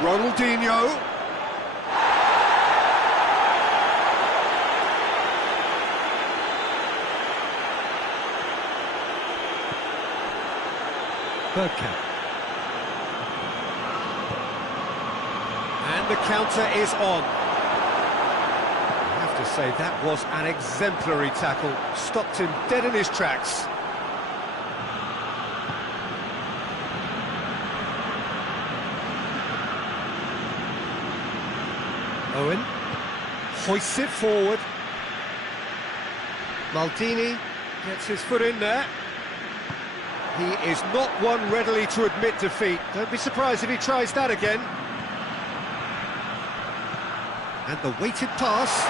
Ronaldinho. Bergkamp. And the counter is on. I have to say, that was an exemplary tackle. Stopped him dead in his tracks. Owen hoists it forward. Maldini gets his foot in there. He is not one readily to admit defeat. Don't be surprised if he tries that again. And the weighted pass.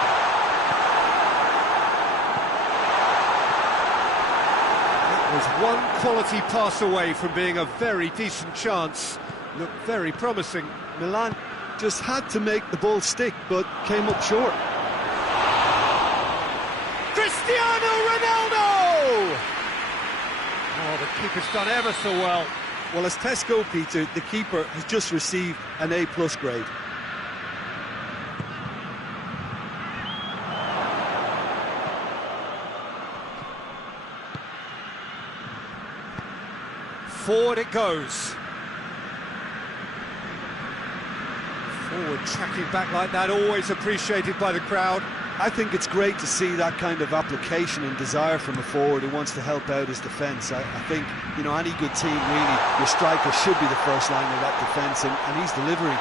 That was one quality pass away from being a very decent chance. Looked very promising. Milan just had to make the ball stick, but came up short. Cristiano Ronaldo! Oh, the keeper's done ever so well. Well, as tests go, Peter, the keeper has just received an A+ grade. Forward it goes. Forward tracking back like that, always appreciated by the crowd. I think it's great to see that kind of application and desire from a forward who wants to help out his defence. I think, you know, any good team, really, your striker should be the first line of that defence, and he's delivering.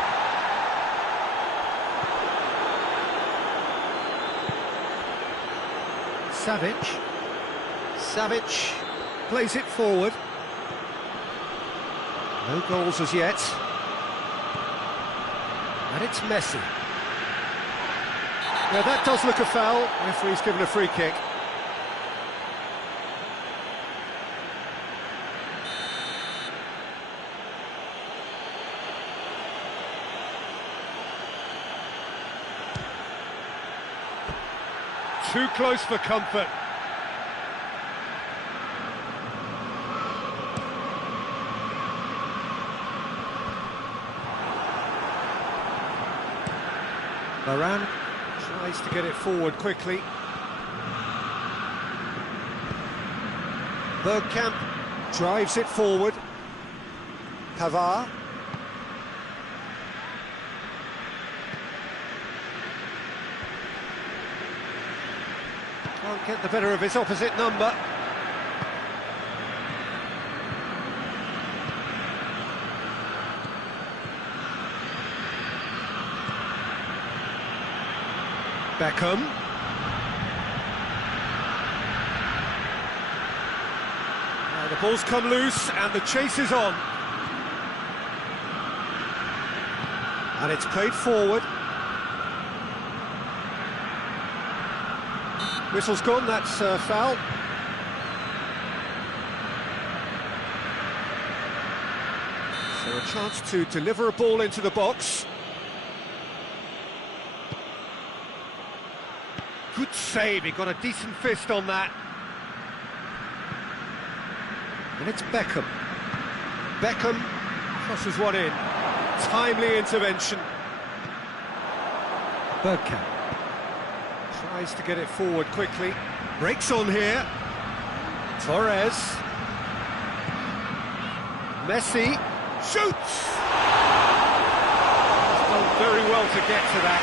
Savic plays it forward. No goals as yet. And it's Messi. Now that does look a foul. Referee's given a free kick. Too close for comfort. Varane tries to get it forward quickly. Bergkamp drives it forward. Pavard. Can't get the better of his opposite number. Beckham. Now the ball's come loose and the chase is on. And it's played forward. Whistle's gone, that's a foul. So a chance to deliver a ball into the box. Good save, he got a decent fist on that. And it's Beckham. Beckham crosses one in. Timely intervention. Bergkamp tries to get it forward quickly. Breaks on here. Torres. Messi shoots! He's done very well to get to that.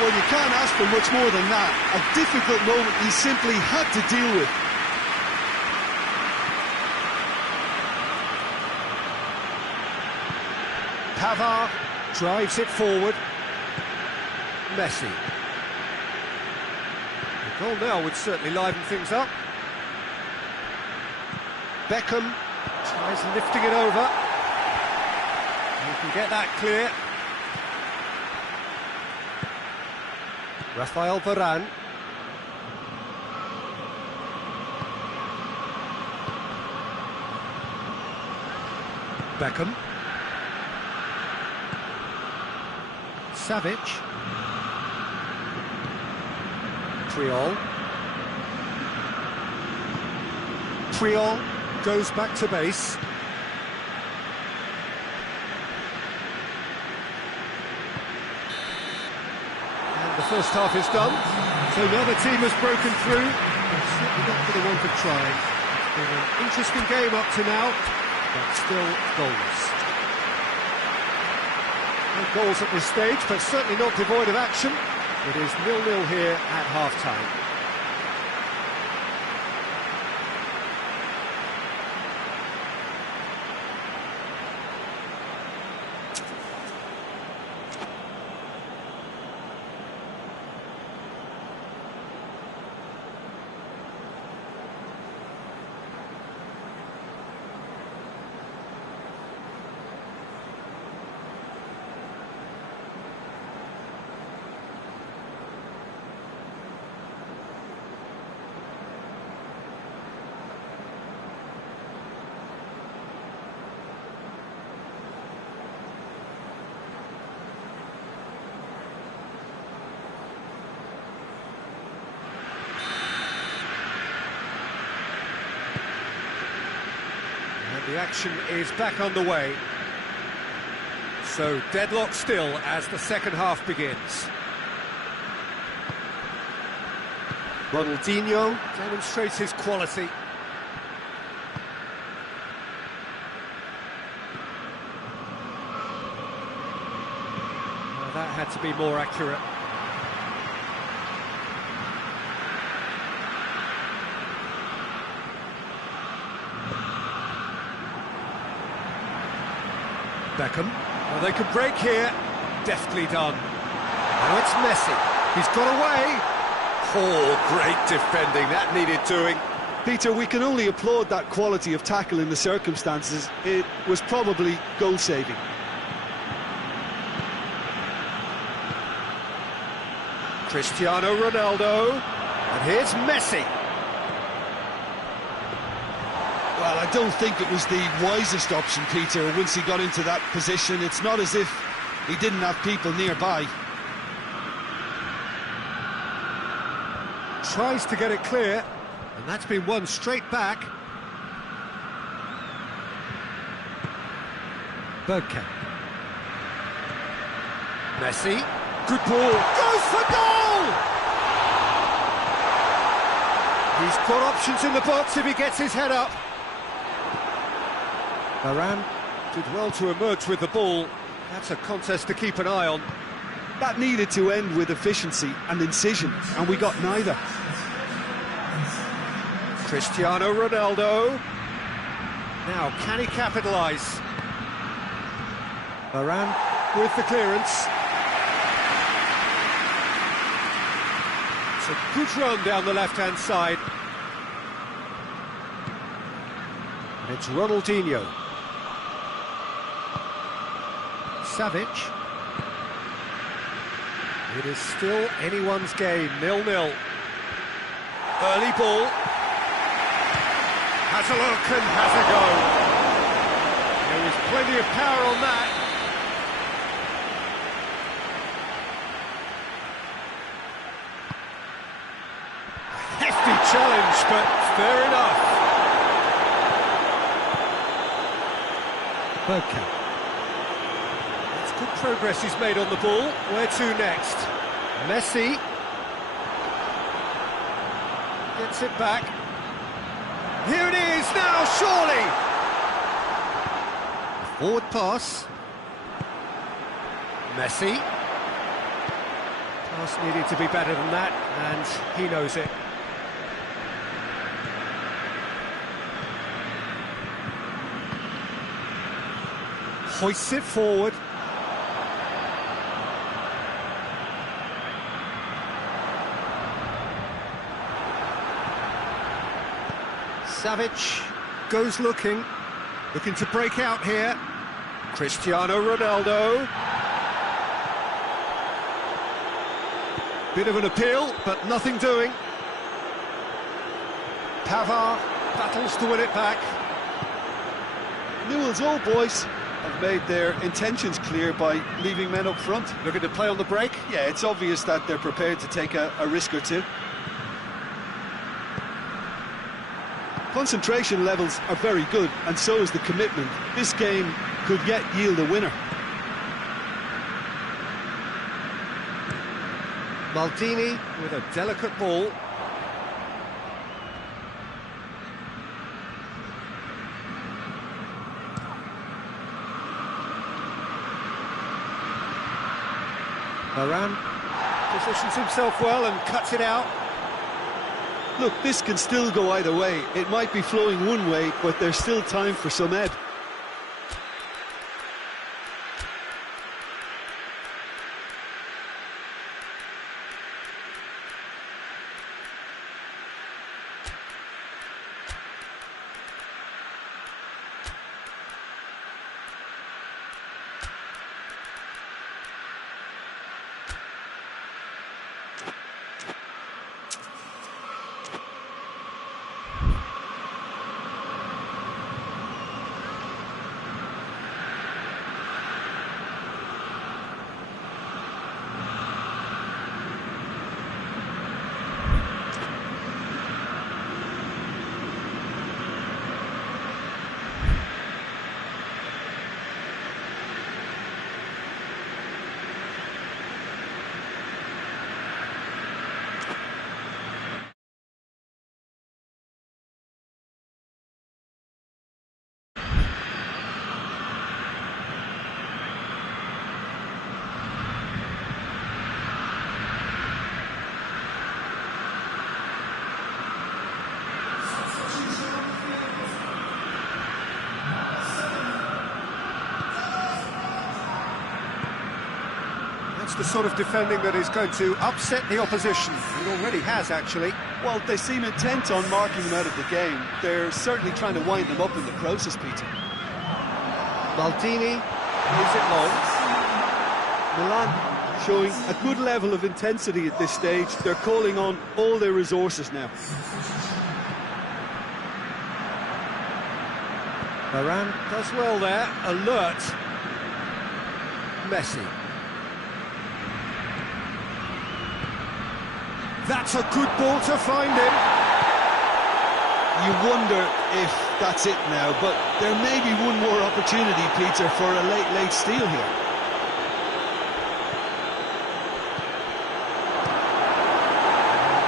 Well, you can't ask for much more than that. A difficult moment he simply had to deal with. Pavard drives it forward. Messi. The goal now would certainly liven things up. Beckham tries lifting it over. You can get that clear. Rafael Varane. Beckham. Savic. Triol. Triol goes back to base. And the first half is done. So now the team has broken through. It's certainly not for the want of trying. It's been an interesting game up to now, but still goalless. No goals at this stage, but certainly not devoid of action. It is 0-0 here at half-time. The action is back underway. So deadlock still as the second half begins. Ronaldinho demonstrates his quality. Well, that had to be more accurate. Beckham. Well, they could break here. Deftly done. Now it's Messi. He's got away. Oh, great defending. That needed doing. Peter, we can only applaud that quality of tackle in the circumstances. It was probably goal-saving. Cristiano Ronaldo. And here's Messi. Well, I don't think it was the wisest option, Peter, once he got into that position. It's not as if he didn't have people nearby. Tries to get it clear, and that's been won straight back. Bergkamp. Messi. Good ball. Goes for goal! He's got options in the box if he gets his head up. Varane did well to emerge with the ball. That's a contest to keep an eye on. That needed to end with efficiency and incision, and we got neither. Cristiano Ronaldo. Now, can he capitalise? Varane with the clearance. It's a good run down the left-hand side. And it's Ronaldinho. Savic. It is still anyone's game, 0-0. Early ball. Has a look and has a go. There is plenty of power on that. A hefty challenge, but fair enough. Bergkamp. Good progress he's made on the ball. Where to next? Messi gets it back. Here it is now, surely! Forward pass. Messi. Pass needed to be better than that, and he knows it. Hoists it forward. Savic goes looking to break out here. Cristiano Ronaldo. Bit of an appeal, but nothing doing. Pavard battles to win it back. Newell's old boys have made their intentions clear by leaving men up front. Looking to play on the break. Yeah, it's obvious that they're prepared to take a risk or two. Concentration levels are very good, and so is the commitment. This game could yet yield a winner. Maldini with a delicate ball. Varane positions himself well and cuts it out. Look, this can still go either way. It might be flowing one way, but there's still time for some ebb. That's the sort of defending that is going to upset the opposition. It already has, actually. Well, they seem intent on marking them out of the game. They're certainly trying to wind them up in the process, Peter. Maldini plays it long. Milan showing a good level of intensity at this stage. They're calling on all their resources now. Varane does well there, alert. Messi. That's a good ball to find him. You wonder if that's it now, but there may be one more opportunity, Peter, for a late steal here.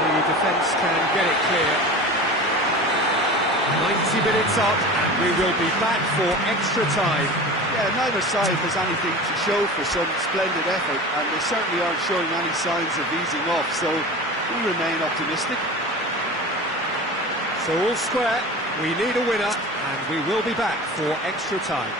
The defence can get it clear. 90 minutes up, and we will be back for extra time. Yeah, neither side has anything to show for some splendid effort, and they certainly aren't showing any signs of easing off, so we remain optimistic. So all square, we need a winner, and we will be back for extra time.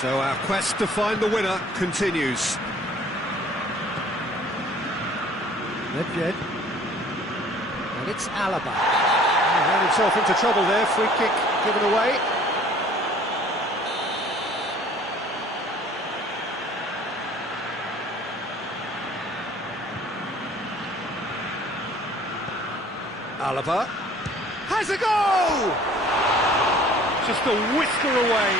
So our quest to find the winner continues. Nedved. And it's Alaba. He ran himself into trouble there, free kick given away. Alaba has a goal! Just a whisker away.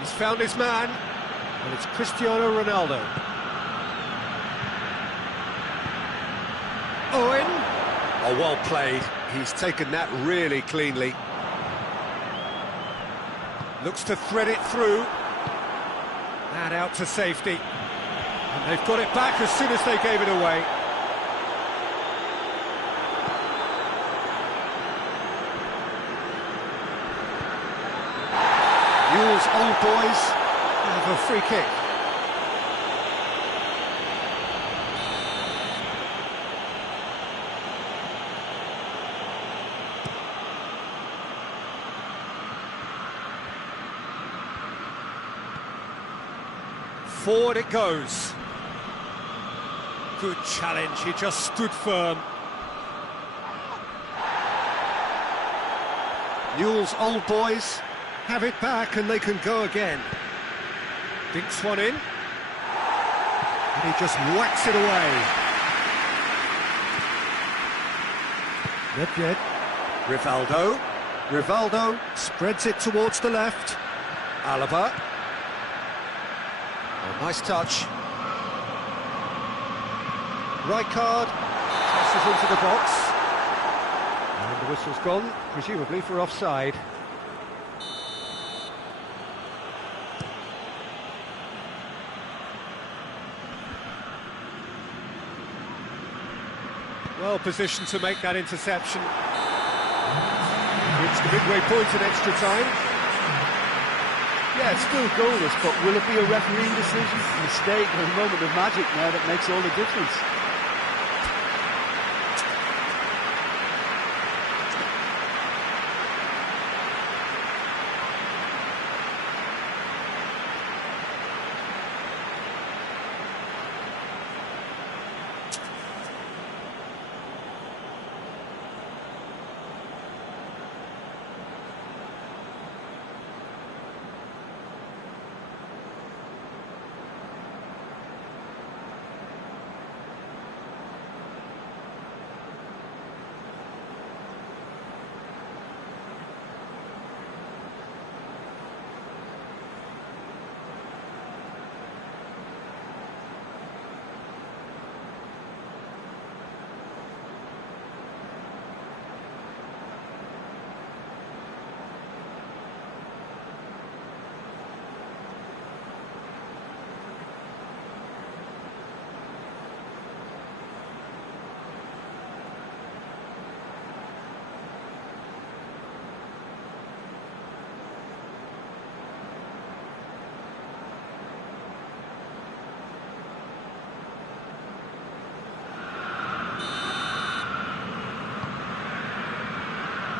He's found his man, and it's Cristiano Ronaldo. Owen. Oh, well played. He's taken that really cleanly. Looks to thread it through. And out to safety. And they've got it back as soon as they gave it away. Newell's old boys have a free kick. Forward it goes. Good challenge, he just stood firm. Newell's old boys have it back and they can go again. Dinks one in. And he just whacks it away. Yet. Rivaldo. Rivaldo spreads it towards the left. Alaba. Oh, nice touch. Right card. Passes into the box. And the whistle's gone, presumably for offside. Well positioned to make that interception. Reached the midway point in extra time. Yeah, it's still goalless, but will it be a refereeing decision, a mistake, or a moment of magic now that makes all the difference?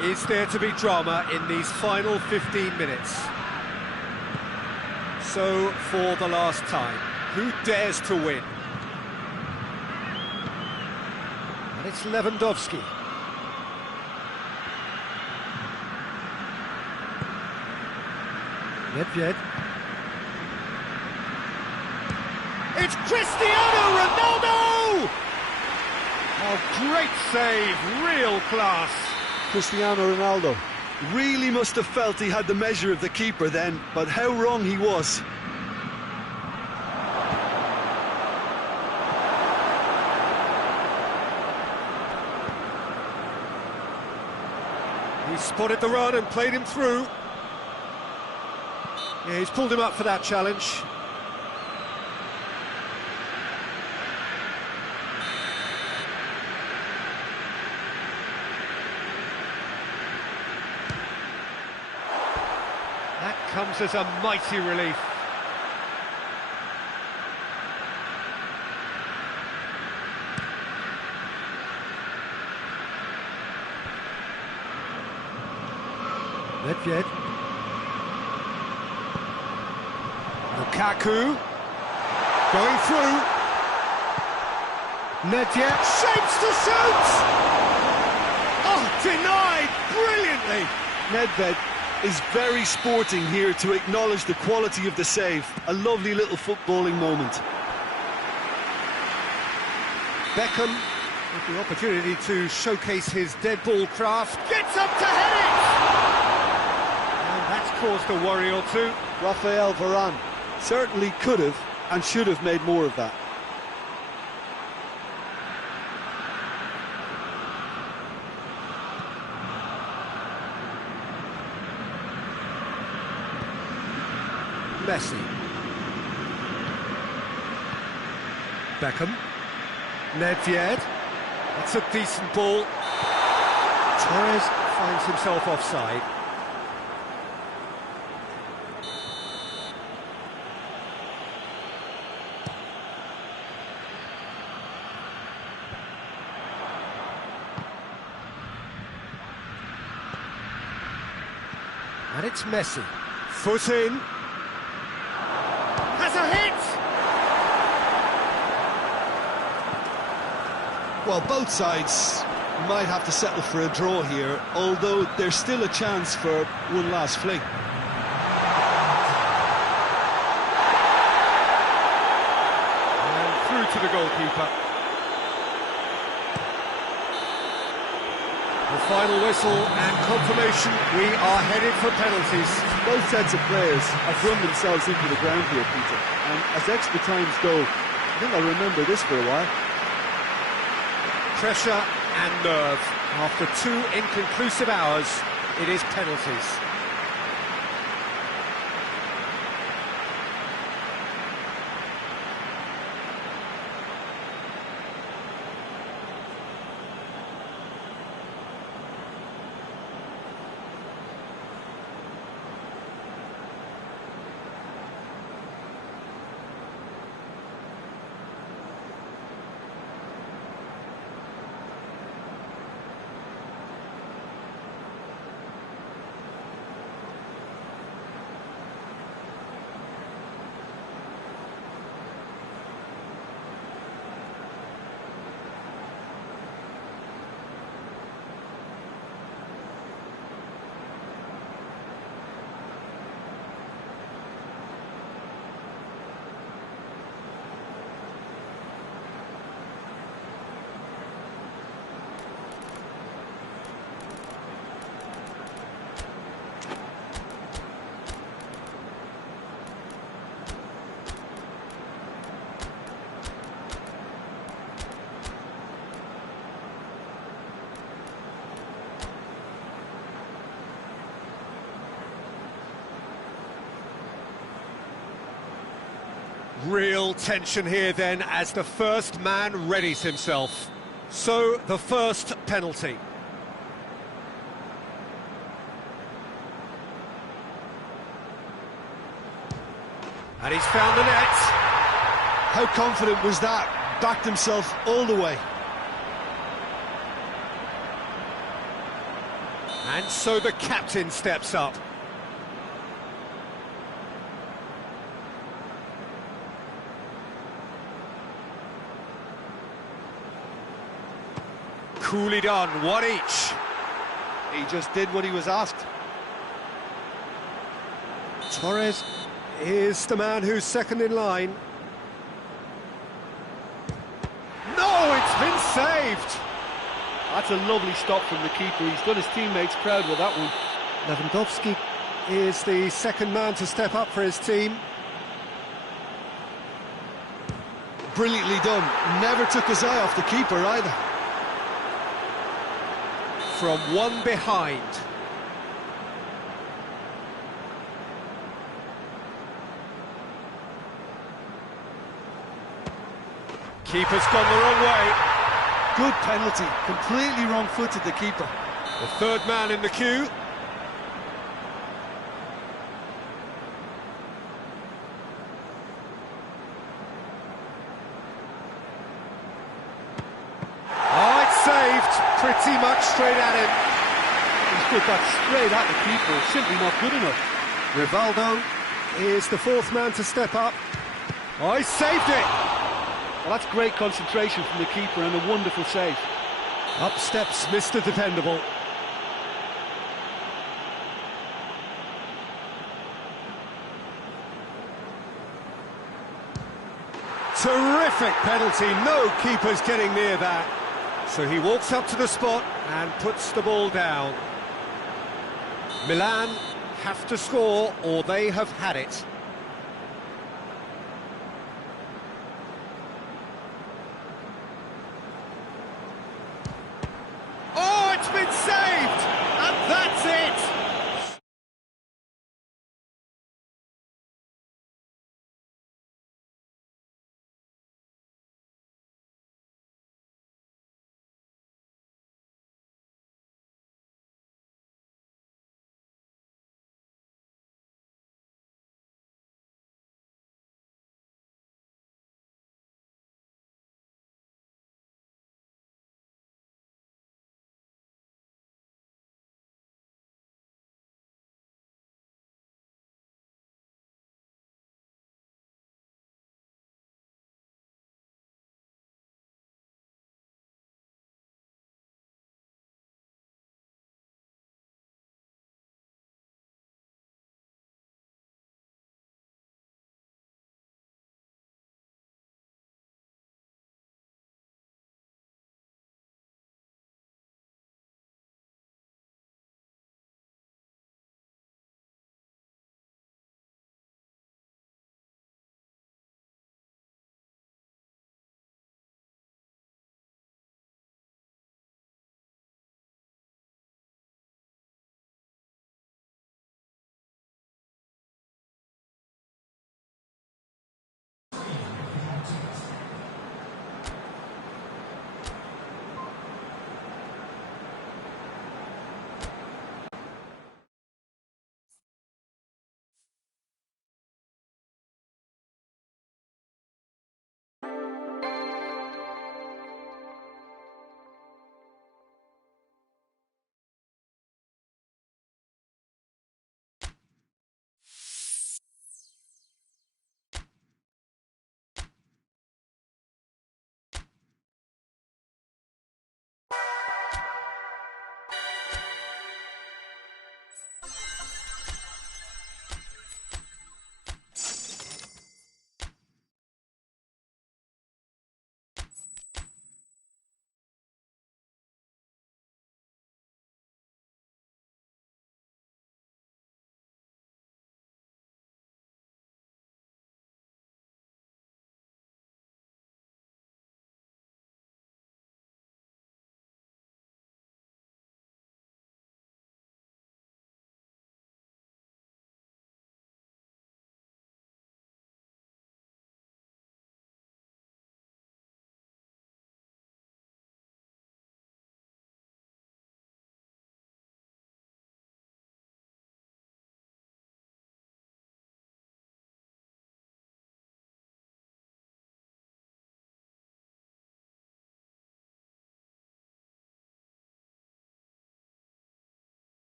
Is there to be drama in these final 15 minutes? So, for the last time, who dares to win? And it's Lewandowski. Nedved. It's Cristiano Ronaldo! Oh, great save, real class. Cristiano Ronaldo really must have felt he had the measure of the keeper then, but how wrong he was. He spotted the run and played him through. Yeah, he's pulled him up for that challenge. That comes as a mighty relief. Nedved. Lukaku. Going through. Nedved shapes to shoot! Oh, denied brilliantly! Nedved is very sporting here to acknowledge the quality of the save. A lovely little footballing moment. Beckham with the opportunity to showcase his dead ball craft. Gets up to head it! And that's caused a worry or two. Rafael Varane certainly could have and should have made more of that. Messi. Beckham. Nedved. It's a decent ball. Torres finds himself offside. And it's Messi. Foot in. Has a hit! Well, both sides might have to settle for a draw here, although there's still a chance for one last fling. And through to the goalkeeper. The final whistle and confirmation, we are headed for penalties. Both sets of players have run themselves into the ground here, Peter. And as extra times go, I think I'll remember this for a while. Pressure and nerve. After 2 inconclusive hours, it is penalties. Real tension here then as the first man readies himself. So, the first penalty. And he's found the net. How confident was that? Backed himself all the way. And so the captain steps up. Coolly done, one each. He just did what he was asked. Torres is the man who's second in line. No, it's been saved! That's a lovely stop from the keeper. He's done his teammates proud with that one. Lewandowski is the second man to step up for his team. Brilliantly done. Never took his eye off the keeper either. From one behind. Keeper's gone the wrong way. Good penalty. Completely wrong-footed, the keeper. The third man in the queue. Oh, it's saved. Pretty much straight at him. He's put that straight at the keeper. Simply not good enough. Rivaldo is the fourth man to step up. Oh, he saved it. Well, that's great concentration from the keeper and a wonderful save. Up steps Mr. Dependable. Perfect penalty, no keeper's getting near that. So he walks up to the spot and puts the ball down. Milan have to score or they have had it. Oh, it's been saved! And that's it!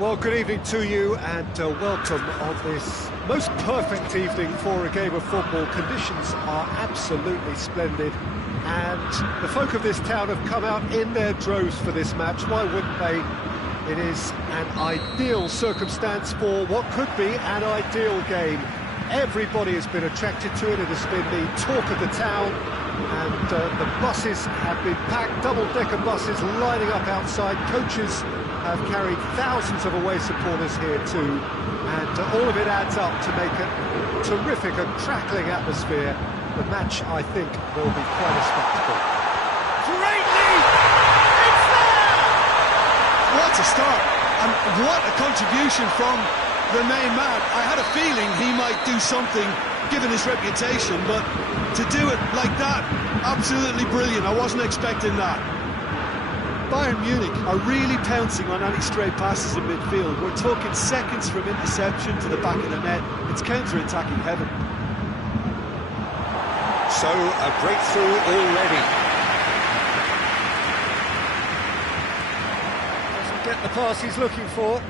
Well, good evening to you and welcome on this most perfect evening for a game of football. Conditions are absolutely splendid and the folk of this town have come out in their droves for this match. Why wouldn't they? It is an ideal circumstance for what could be an ideal game. Everybody has been attracted to it. It has been the talk of the town, and the buses have been packed, double-decker buses lining up outside. Coaches have carried thousands of away supporters here too, and all of it adds up to make a terrific and crackling atmosphere. The match, I think, will be quite a spectacle. Great lead! It's there! What a start, and what a contribution from the main man. I had a feeling he might do something given his reputation, but to do it like that, absolutely brilliant. I wasn't expecting that. Bayern Munich are really pouncing on any stray passes in midfield. We're talking seconds from interception to the back of the net. It's counter-attacking heaven. So, a breakthrough already. Doesn't get the pass he's looking for.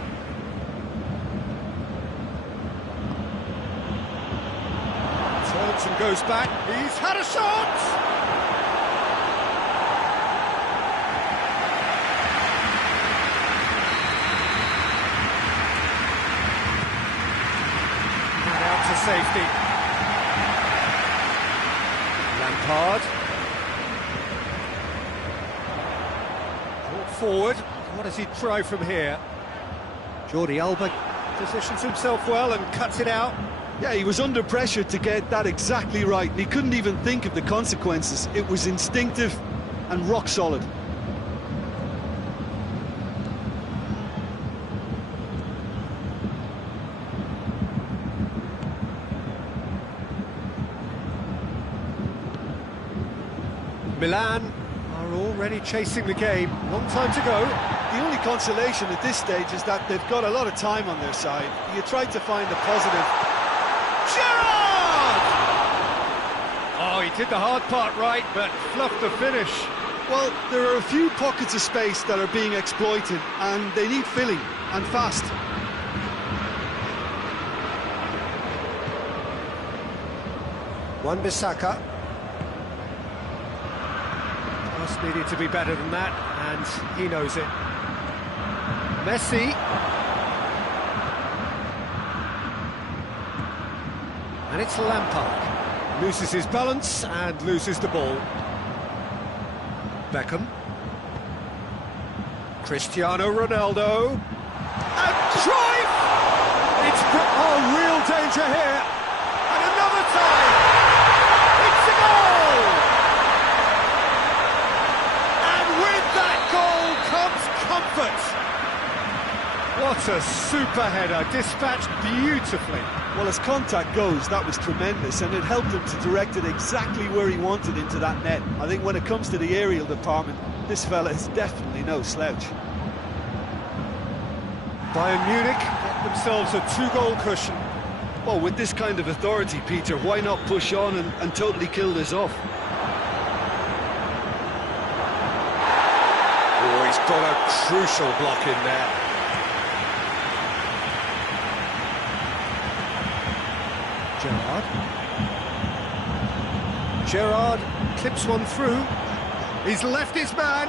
Turns and goes back. He's had a shot! To safety. Lampard. Brought forward. What does he try from here? Jordi Alba positions himself well and cuts it out. Yeah, he was under pressure to get that exactly right. He couldn't even think of the consequences. It was instinctive and rock solid. Milan are already chasing the game. Long time to go. The only consolation at this stage is that they've got a lot of time on their side. You tried to find the positive. Gerrard! Oh, he did the hard part right, but fluffed the finish. Well, there are a few pockets of space that are being exploited, and they need filling, and fast. Wan-Bissaka. Just needed to be better than that, and he knows it. Messi. And it's Lampard. Loses his balance and loses the ball. Beckham. Cristiano Ronaldo. And Cruyff! It's real danger here. And another time. It's a goal! And with that goal comes comfort. What a super header, dispatched beautifully. Well, as contact goes, that was tremendous, and it helped him to direct it exactly where he wanted into that net. I think when it comes to the aerial department, this fella is definitely no slouch. Bayern Munich get themselves a two-goal cushion. Well, with this kind of authority, Peter, why not push on and totally kill this off? Oh, he's got a crucial block in there. Gerrard clips one through. He's left his man.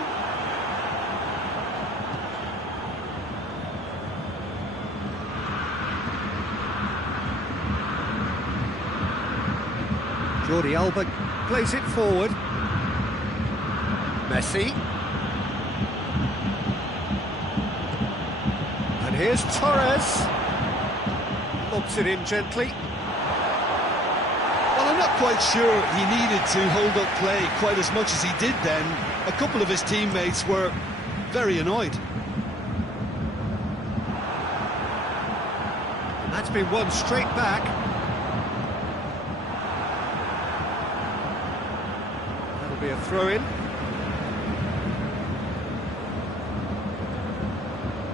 Jordi Alba plays it forward. Messi. And here's Torres. Lobs it in gently. Well, I'm not quite sure he needed to hold up play quite as much as he did then. A couple of his teammates were very annoyed. And that's been won straight back. That'll be a throw-in.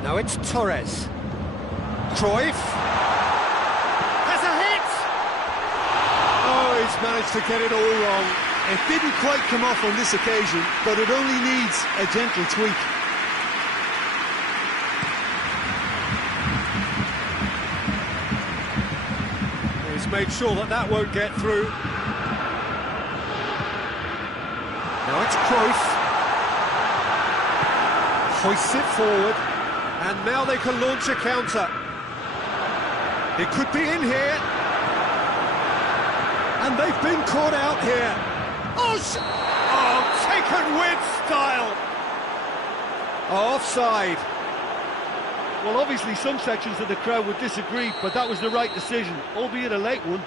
Now it's Torres. Cruyff. He's managed to get it all wrong. It didn't quite come off on this occasion, but it only needs a gentle tweak. made sure that that won't get through. Now it's Cruyff. Hoists it forward, and now they can launch a counter. It could be in here. And they've been caught out here. Oh, taken with style. Oh, offside. Well, obviously some sections of the crowd would disagree, but that was the right decision, albeit a late one.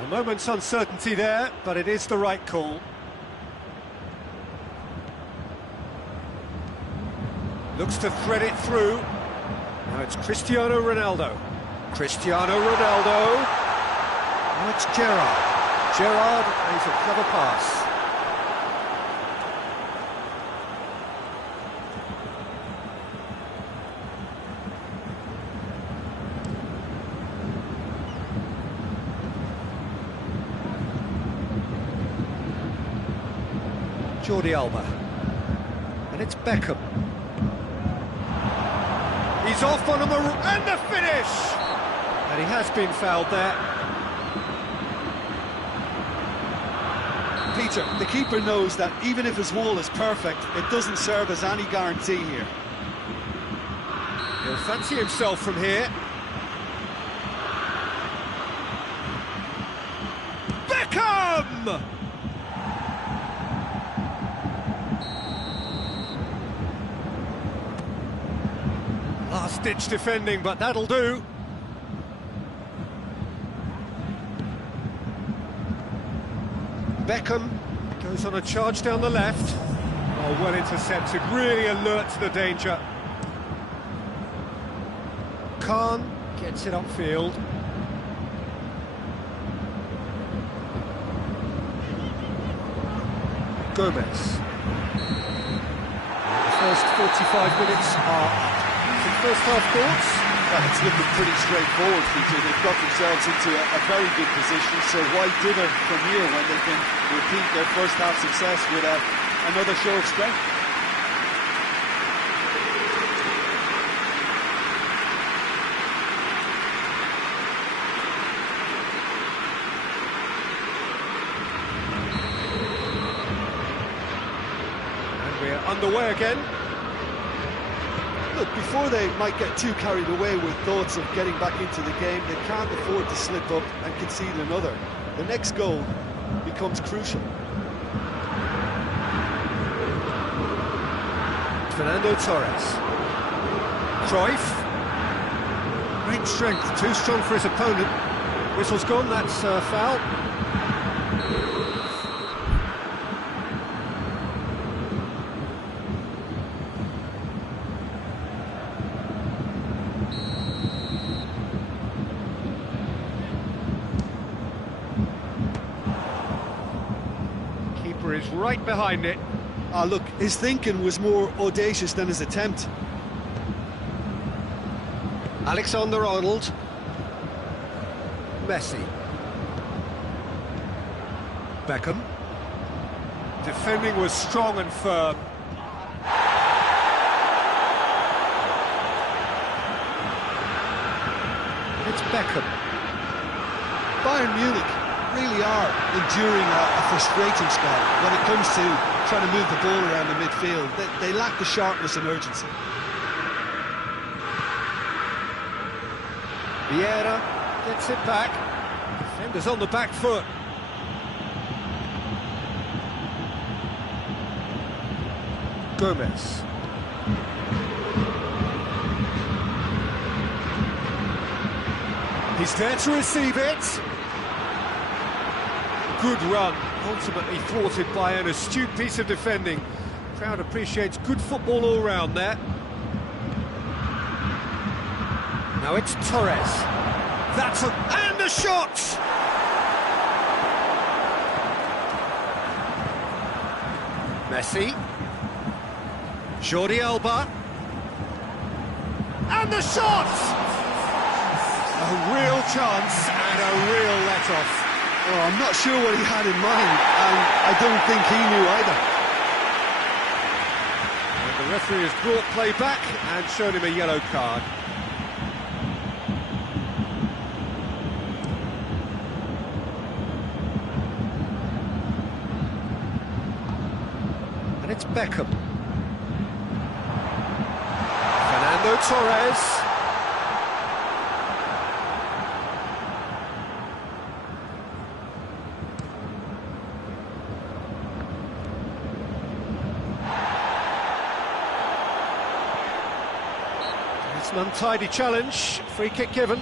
A moment's uncertainty there, but it is the right call. Looks to thread it through. Now it's Cristiano Ronaldo. Cristiano Ronaldo. Now it's Gerrard. Gerrard plays a clever pass. Jordi Alba. And it's Beckham. He's off on and the finish! And he has been fouled there. Peter, the keeper knows that even if his wall is perfect, it doesn't serve as any guarantee here. He'll fancy himself from here. Beckham! Last-ditch defending, but that'll do. Beckham goes on a charge down the left. Oh, well intercepted, really alert to the danger. Khan gets it upfield. Gomez. The first 45 minutes are up. Some first half thoughts? Well, it's looking pretty straightforward, Peter. They've got themselves into a very good position, so why dither from here when they can repeat their first half success with another show of strength? And we're underway again. Look, before they might get too carried away with thoughts of getting back into the game, they can't afford to slip up and concede another. The next goal becomes crucial. Fernando Torres. Cruyff. Great strength, too strong for his opponent. Whistle's gone, that's foul. Keeper is right behind it. Look, his thinking was more audacious than his attempt. Alexander-Arnold. Messi. Beckham. Defending was strong and firm. It's Beckham. Bayern Munich really are enduring a frustrating spell when it comes to trying to move the ball around the midfield. They lack the sharpness and urgency. Vieira gets it back. Defenders on the back foot. Gomez. He's there to receive it. Good run, ultimately thwarted by an astute piece of defending. Crowd appreciates good football all round there. Now it's Torres. And the shot! Messi. Jordi Alba. And the shot! A real chance and a real let-off. Oh, I'm not sure what he had in mind, and I don't think he knew either. And the referee has brought play back and shown him a yellow card. It's Beckham. Fernando Torres. It's an untidy challenge. Free kick given.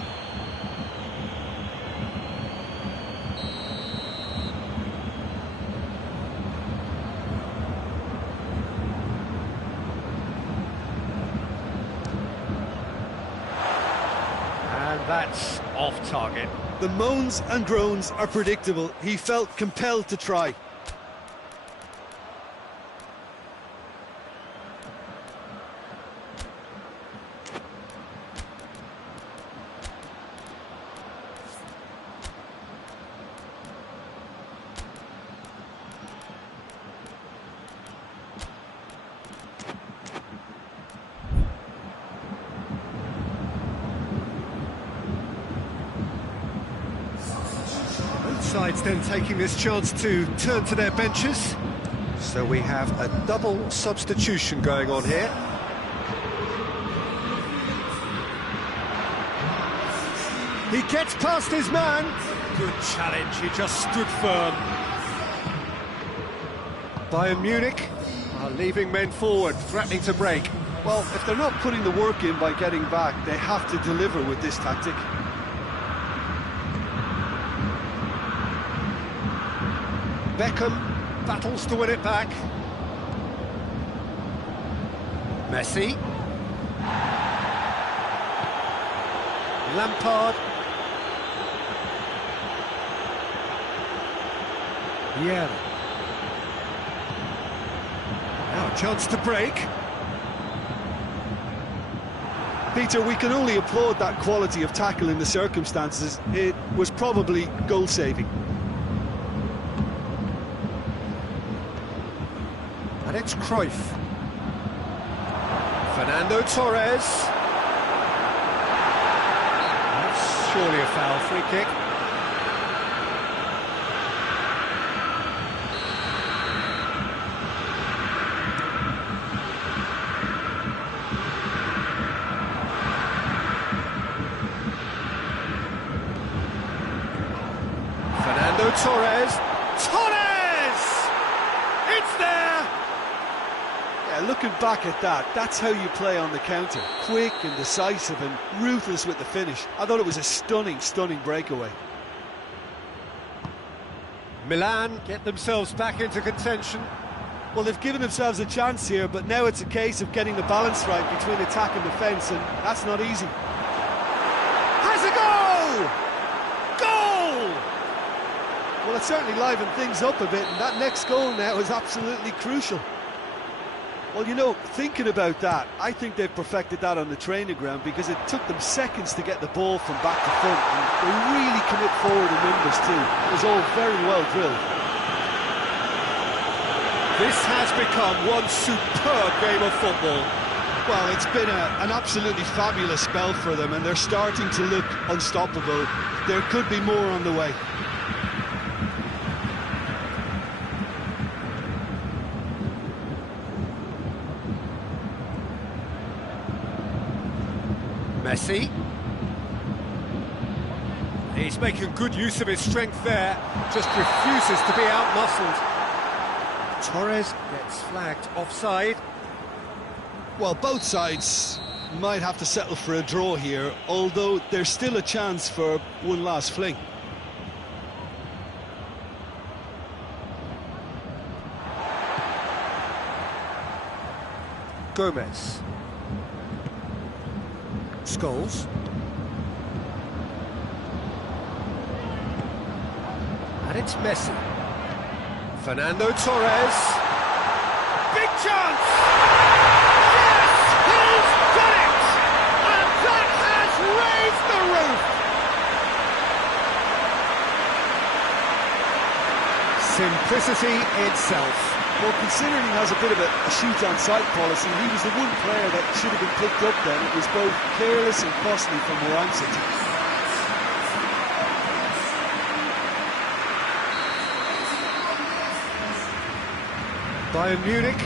And that's off target. The moans and groans are predictable. He felt compelled to try. Sides then taking this chance to turn to their benches. So we have a double substitution going on here. He gets past his man. Good challenge, he just stood firm. Bayern Munich are leaving men forward, threatening to break. Well, if they're not putting the work in by getting back, they have to deliver with this tactic. Beckham battles to win it back. Messi. Lampard. Yeah. Now a chance to break. Peter, we can only applaud that quality of tackle in the circumstances. It was probably goal-saving. And it's Cruyff. Fernando Torres. That's surely a foul. Free kick. Fernando Torres. Torres! It's there! Yeah, looking back at that, that's how you play on the counter. Quick and decisive and ruthless with the finish. I thought it was a stunning, stunning breakaway. Milan get themselves back into contention. Well, they've given themselves a chance here, but now it's a case of getting the balance right between attack and defence, and that's not easy. Has a goal! Goal! Well, it certainly livened things up a bit, and that next goal now is absolutely crucial. Well, you know, thinking about that, I think they've perfected that on the training ground because it took them seconds to get the ball from back to front, and they really commit forward in numbers too. It was all very well drilled. This has become one superb game of football. Well, it's been an absolutely fabulous spell for them, and they're starting to look unstoppable. There could be more on the way. Messi. He's making good use of his strength there, just refuses to be out-muscled. Torres gets flagged offside. Well, both sides might have to settle for a draw here, although there's still a chance for one last fling. Gomez. Scholes. And it's Messi. Fernando Torres. Big chance! Yes! He's done it! And that has raised the roof! Simplicity itself. Well, considering he has a bit of a shoot-on-sight policy, he was the one player that should have been picked up then. It was both careless and costly from where I'm sitting. Bayern Munich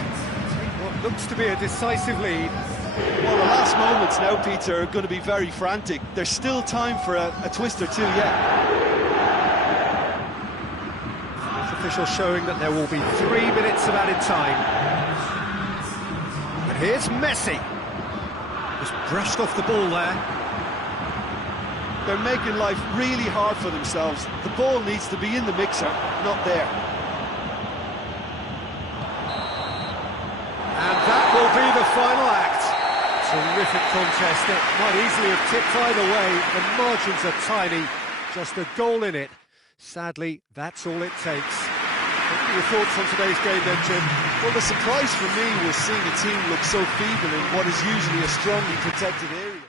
Looks to be a decisive lead. Well, the last moments now, Peter, are going to be very frantic. There's still time for a twist or two yet. Official showing that there will be 3 minutes of added time. And here's Messi. Just brushed off the ball there. They're making life really hard for themselves. The ball needs to be in the mixer, not there. And that will be the final act. Terrific contest. It might easily have tipped either way. The margins are tiny. Just a goal in it. Sadly, that's all it takes. What are your thoughts on today's game then, Jim? Well, the surprise for me was seeing a team look so feeble in what is usually a strongly protected area.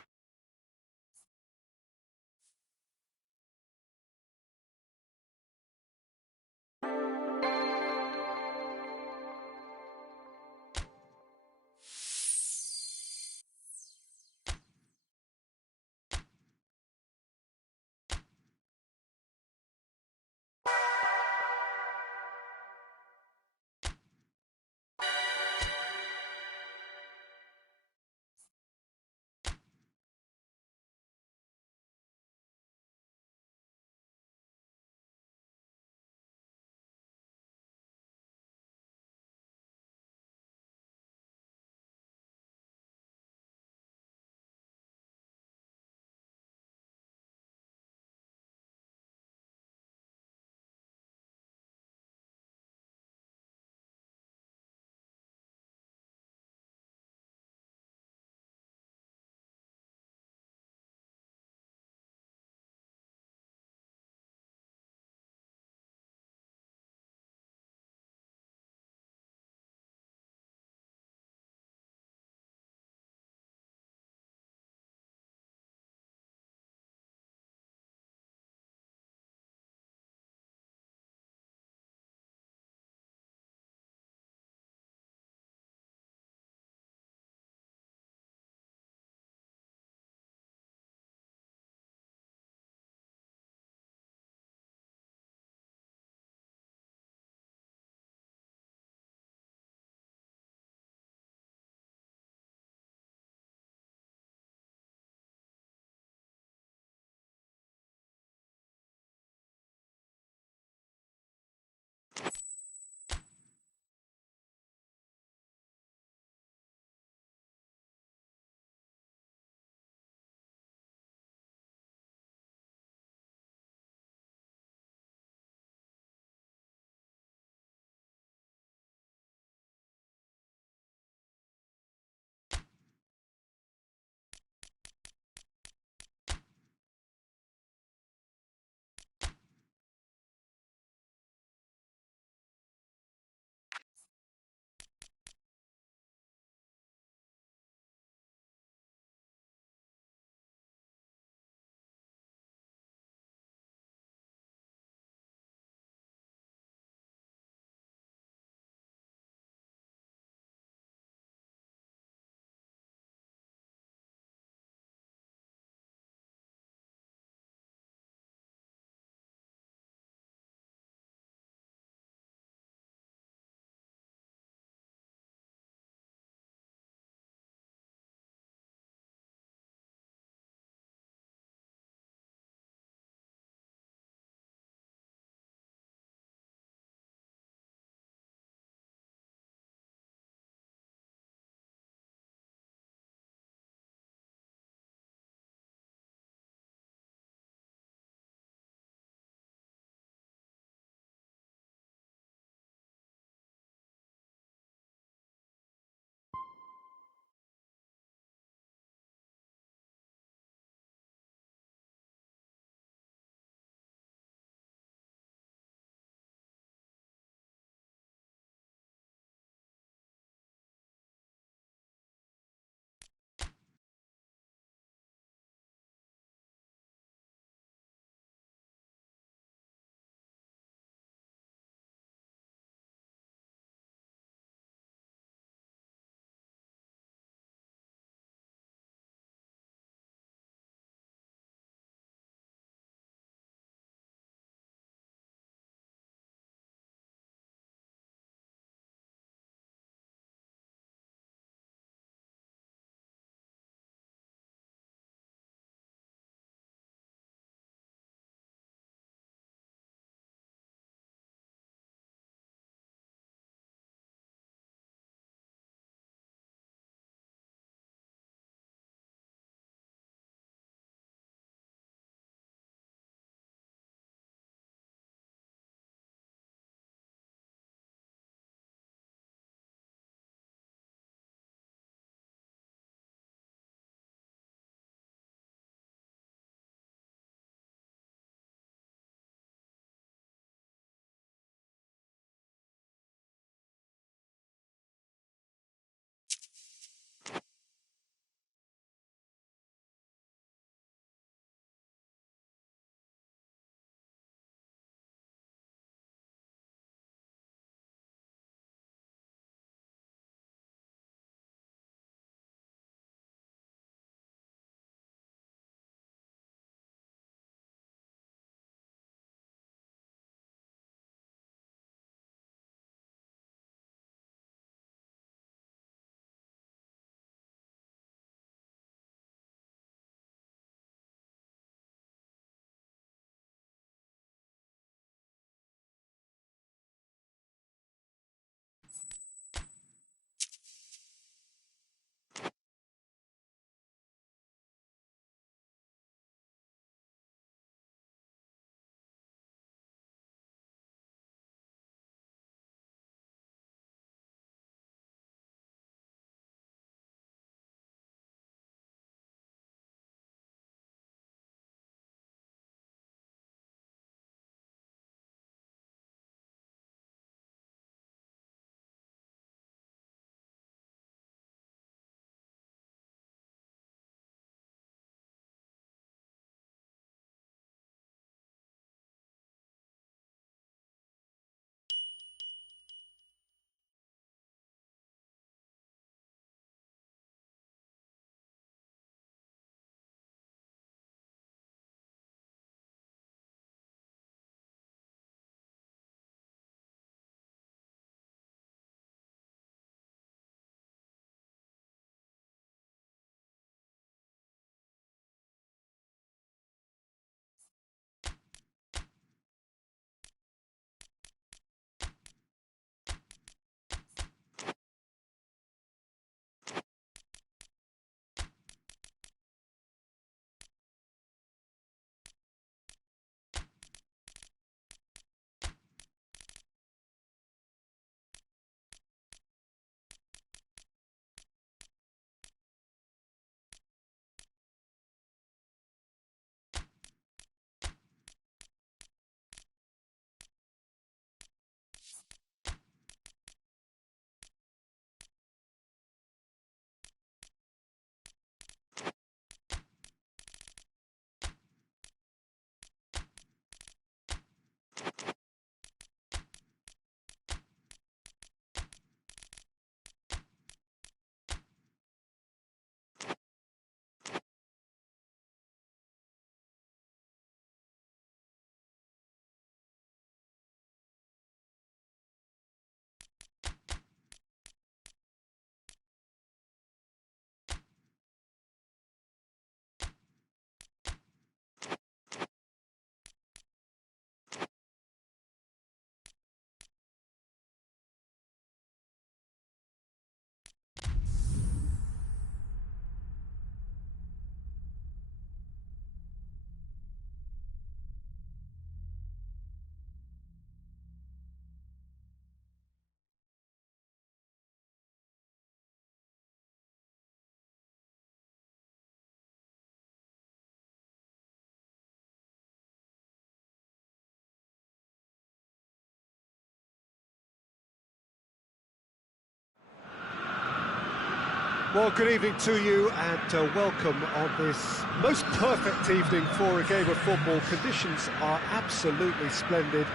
Well, good evening to you and welcome on this most perfect evening for a game of football. Conditions are absolutely splendid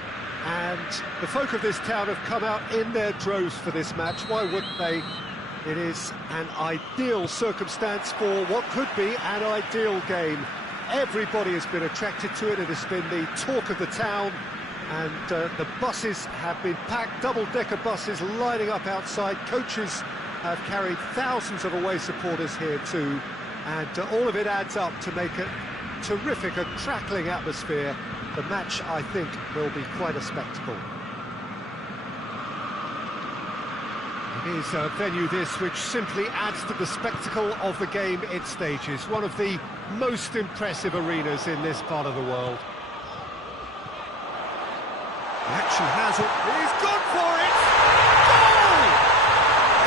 and the folk of this town have come out in their droves for this match. Why wouldn't they? It is an ideal circumstance for what could be an ideal game. Everybody has been attracted to it. It has been the talk of the town and the buses have been packed, double-decker buses lining up outside. Coaches have carried thousands of away supporters here too, and all of it adds up to make a terrific, a crackling atmosphere. The match, I think, will be quite a spectacle. It is a venue this which simply adds to the spectacle of the game it stages. One of the most impressive arenas in this part of the world. The action has it. He's gone for it! Goal!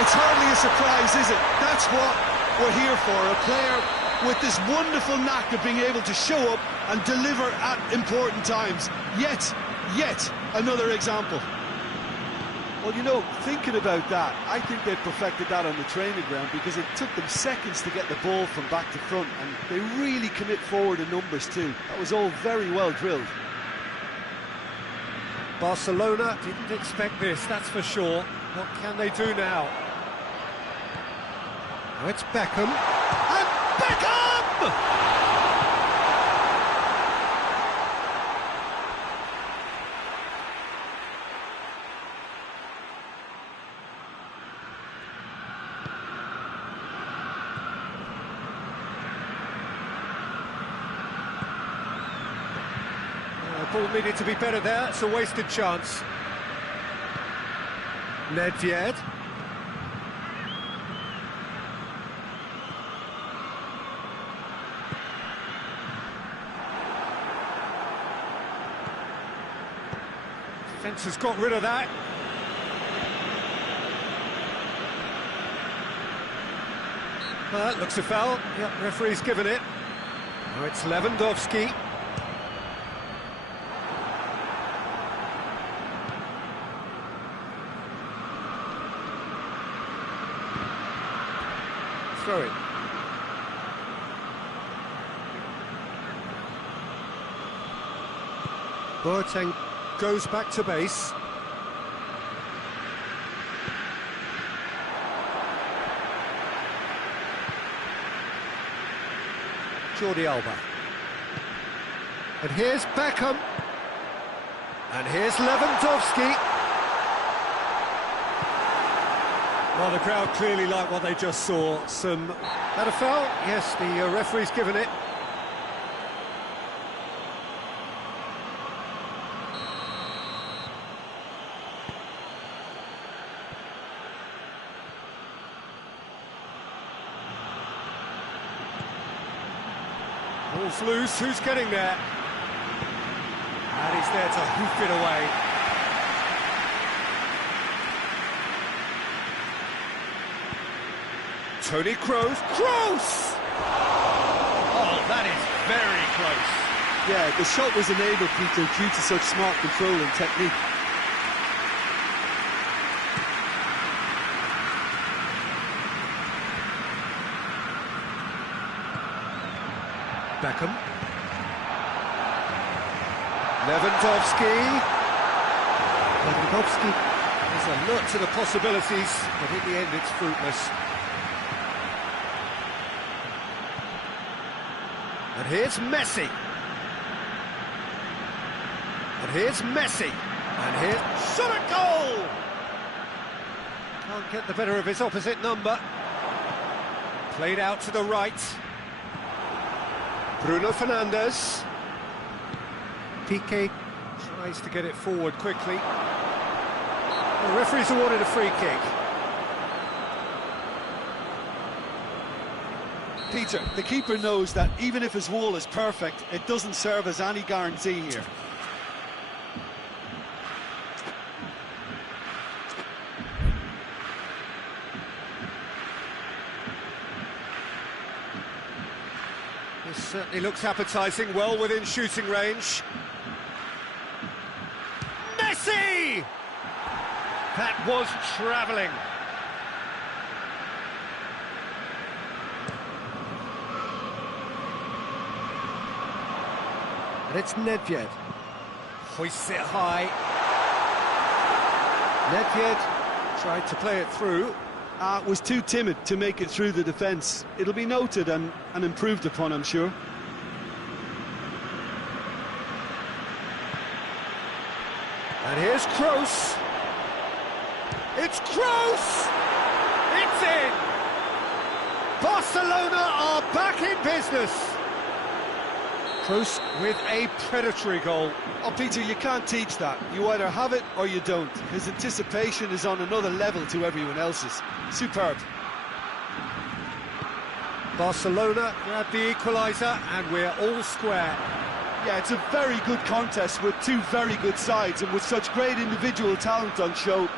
It's hardly a surprise, is it? That's what we're here for, a player with this wonderful knack of being able to show up and deliver at important times. Yet another example. Well, you know, thinking about that, I think they perfected that on the training ground because it took them seconds to get the ball from back to front, and they really commit forward in numbers too. That was all very well drilled. Barcelona didn't expect this, that's for sure. What can they do now? Now it's Beckham. And Beckham! Ball needed to be better there, it's a wasted chance. Nedved. Defence has got rid of that. That looks a foul. Yep, referee's given it. Now it's Lewandowski. Throw it. Boateng goes back to base. Jordi Alba. And here's Beckham. And here's Lewandowski. Well, the crowd clearly like what they just saw. That a foul? Yes, the referee's given it. Ball's loose, who's getting there? And he's there to hoof it away. Toni Kroos. Kroos! Oh, that is very close. Yeah, the shot was enabled, Peter, due to such smart control and technique. Beckham. Lewandowski. Lewandowski is alert to the possibilities, but in the end it's fruitless. And here's Messi. And here's Messi. And here's shot at goal! Can't get the better of his opposite number. Played out to the right. Bruno Fernandes. Piqué tries to get it forward quickly. The referee's awarded a free kick. Peter, the keeper knows that even if his wall is perfect, it doesn't serve as any guarantee here. This certainly looks appetising, well within shooting range. Messi! That was travelling. And it's Nedved. Hoists it high. Nedved tried to play it through. Was too timid to make it through the defence. It'll be noted and improved upon, I'm sure. And here's Kroos. It's Kroos! It's in! Barcelona are back in business. Kroos with a predatory goal. Oh, Peter, you can't teach that. You either have it or you don't. His anticipation is on another level to everyone else's. Superb. Barcelona grab the equaliser and we're all square. Yeah, it's a very good contest with two very good sides, and with such great individual talent on show,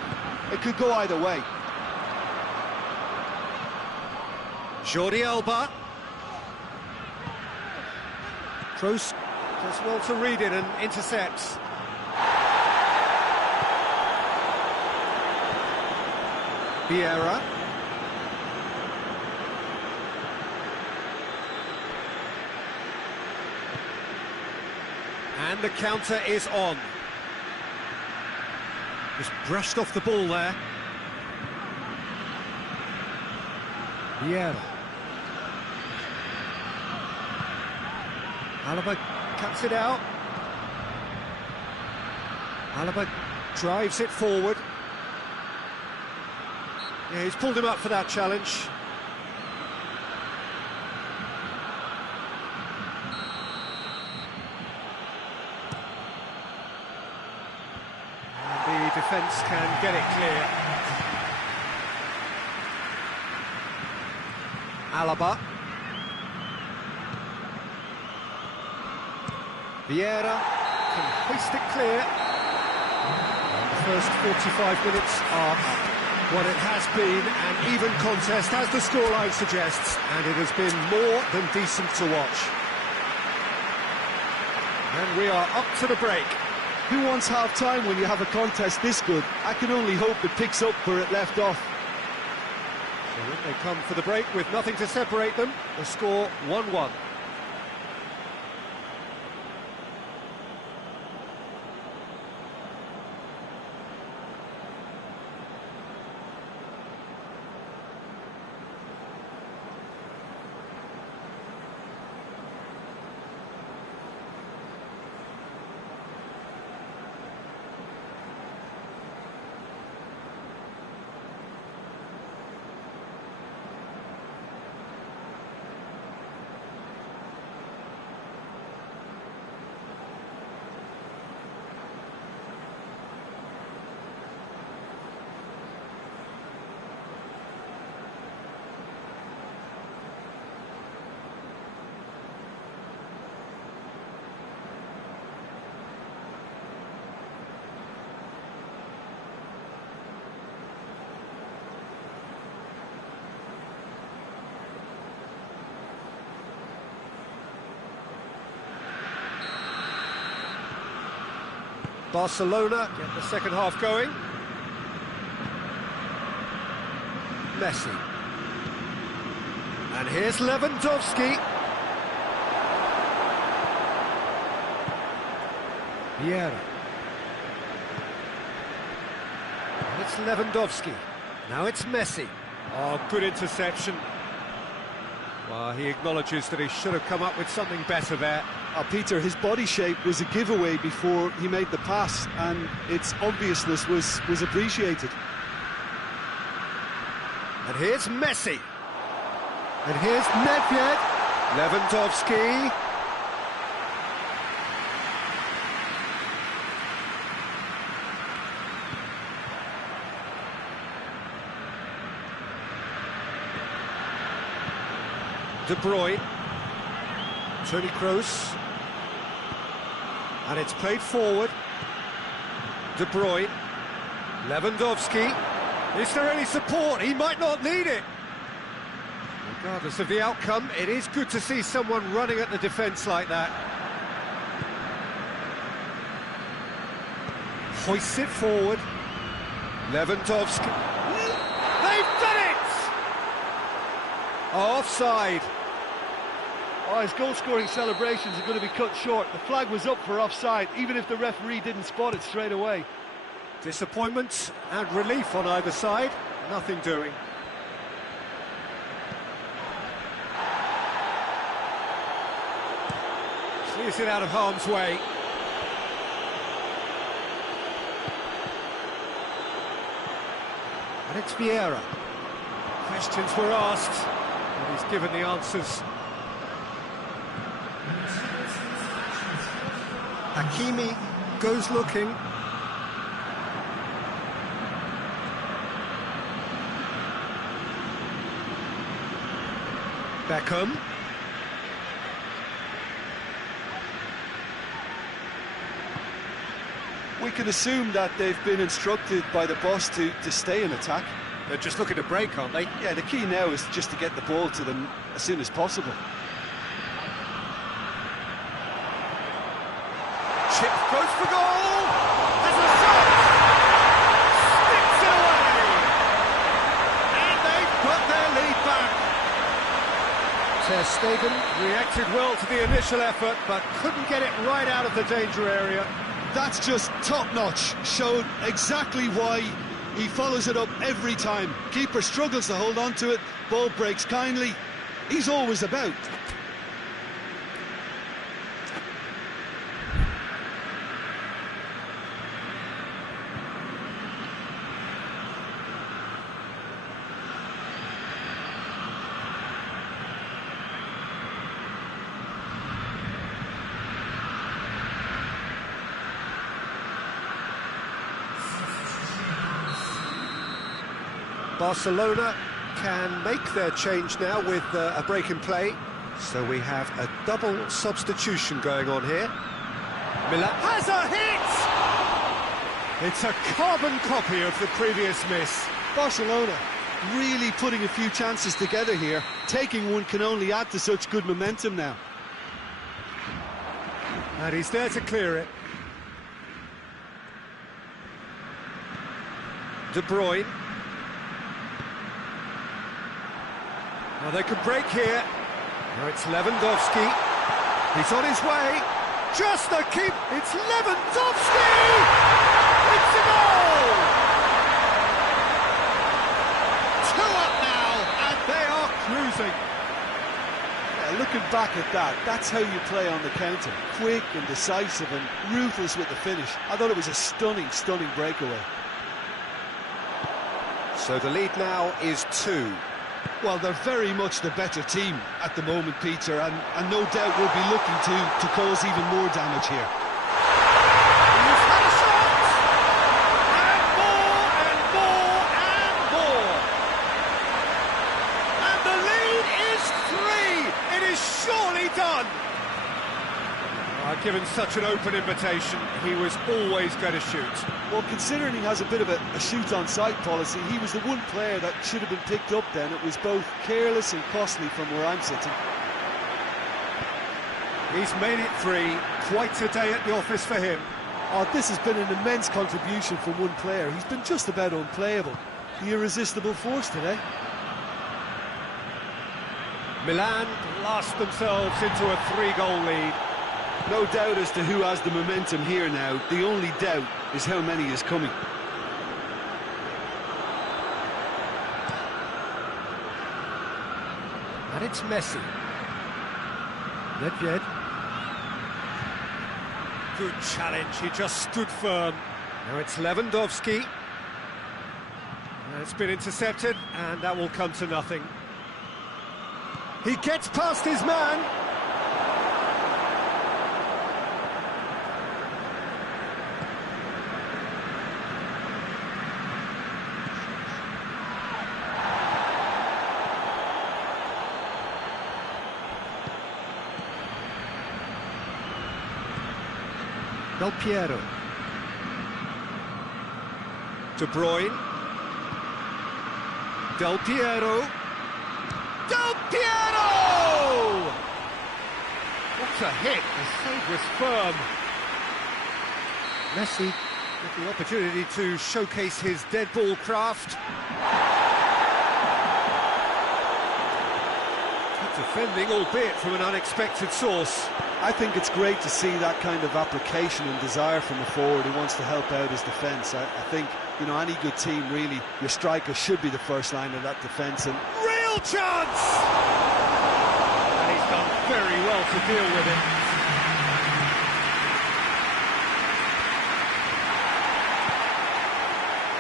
it could go either way. Jordi Alba. Kroos does well to read it and intercepts. Vieira. And the counter is on. Just brushed off the ball there. Vieira. Alaba cuts it out. Alaba drives it forward. Yeah, he's pulled him up for that challenge. And the defence can get it clear. Alaba. Vieira can hoist it clear. The first 45 minutes are what it has been, an even contest, as the scoreline suggests, and it has been more than decent to watch. And we are up to the break. Who wants half-time when you have a contest this good? I can only hope it picks up where it left off. So when they come for the break with nothing to separate them, the score 1-1. Barcelona get the second half going. Messi. And here's Lewandowski. Vieira. And it's Lewandowski. Now it's Messi. Oh, good interception. Well, he acknowledges that he should have come up with something better there. Peter, his body shape was a giveaway before he made the pass, and its obviousness was appreciated. And here's Messi. And here's Nedved. Lewandowski. De Bruyne. Toni Kroos. And it's played forward. De Bruyne. Lewandowski. Is there any support? He might not need it. Regardless of the outcome, it is good to see someone running at the defence like that. Hoists it forward. Lewandowski. They've done it! Offside. Oh, his goal-scoring celebrations are going to be cut short. The flag was up for offside, even if the referee didn't spot it straight away. Disappointment and relief on either side. Nothing doing. Clears it out of harm's way. And it's Vieira. Questions were asked, and he's given the answers. Hakimi goes looking. Beckham. We can assume that they've been instructed by the boss to stay in attack. They're just looking to break, aren't they? Yeah, the key now is just to get the ball to them as soon as possible. Chip goes for goal! Has a shot! Sticks it away! And they've got their lead back. Ter Stegen reacted well to the initial effort, but couldn't get it right out of the danger area. That's just top-notch. Showed exactly why he follows it up every time. Keeper struggles to hold on to it, ball breaks kindly. He's always about. Barcelona can make their change now with a break in play. So we have a double substitution going on here. Miller has a hit! It's a carbon copy of the previous miss. Barcelona really putting a few chances together here. Taking one can only add to such good momentum now. And he's there to clear it. De Bruyne. Now they could break here. Now it's Lewandowski. He's on his way. Just a keep. It's Lewandowski! It's a goal! 2 up now, and they are cruising. Yeah, looking back at that, that's how you play on the counter. Quick and decisive and ruthless with the finish. I thought it was a stunning, stunning breakaway. So the lead now is 2. Well, they're very much the better team at the moment, Peter, and no doubt will be looking to cause even more damage here. He's had a shot! And more, and more, and more! And the lead is 3! It is surely done! Given such an open invitation, he was always going to shoot. Well, considering he has a bit of a shoot-on-sight policy, he was the one player that should have been picked up then. It was both careless and costly from where I'm sitting. He's made it 3. Quite a day at the office for him. Oh, this has been an immense contribution from one player. He's been just about unplayable. The irresistible force today. Milan blast themselves into a 3-goal lead. No doubt as to who has the momentum here now. The only doubt is how many is coming. And it's Messi. Nedved. Good challenge, he just stood firm. Now it's Lewandowski. And it's been intercepted, and that will come to nothing. He gets past his man. Del Piero. De Bruyne. Del Piero. Del Piero! What a hit! The save was firm. Messi with the opportunity to showcase his dead ball craft. Defending, albeit from an unexpected source. I think it's great to see that kind of application and desire from a forward who wants to help out his defence. I think, you know, any good team, really, your striker should be the first line of that defence. And real chance! And he's done very well to deal with it.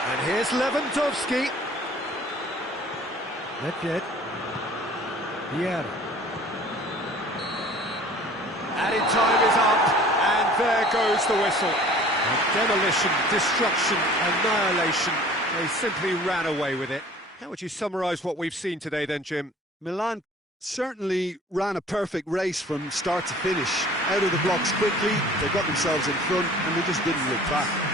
And here's Lewandowski. Nedved. Pierre. Added time is up, and there goes the whistle. Demolition, destruction, annihilation. They simply ran away with it. How would you summarise what we've seen today then, Jim? Milan certainly ran a perfect race from start to finish. Out of the blocks quickly, they got themselves in front, and they just didn't look back.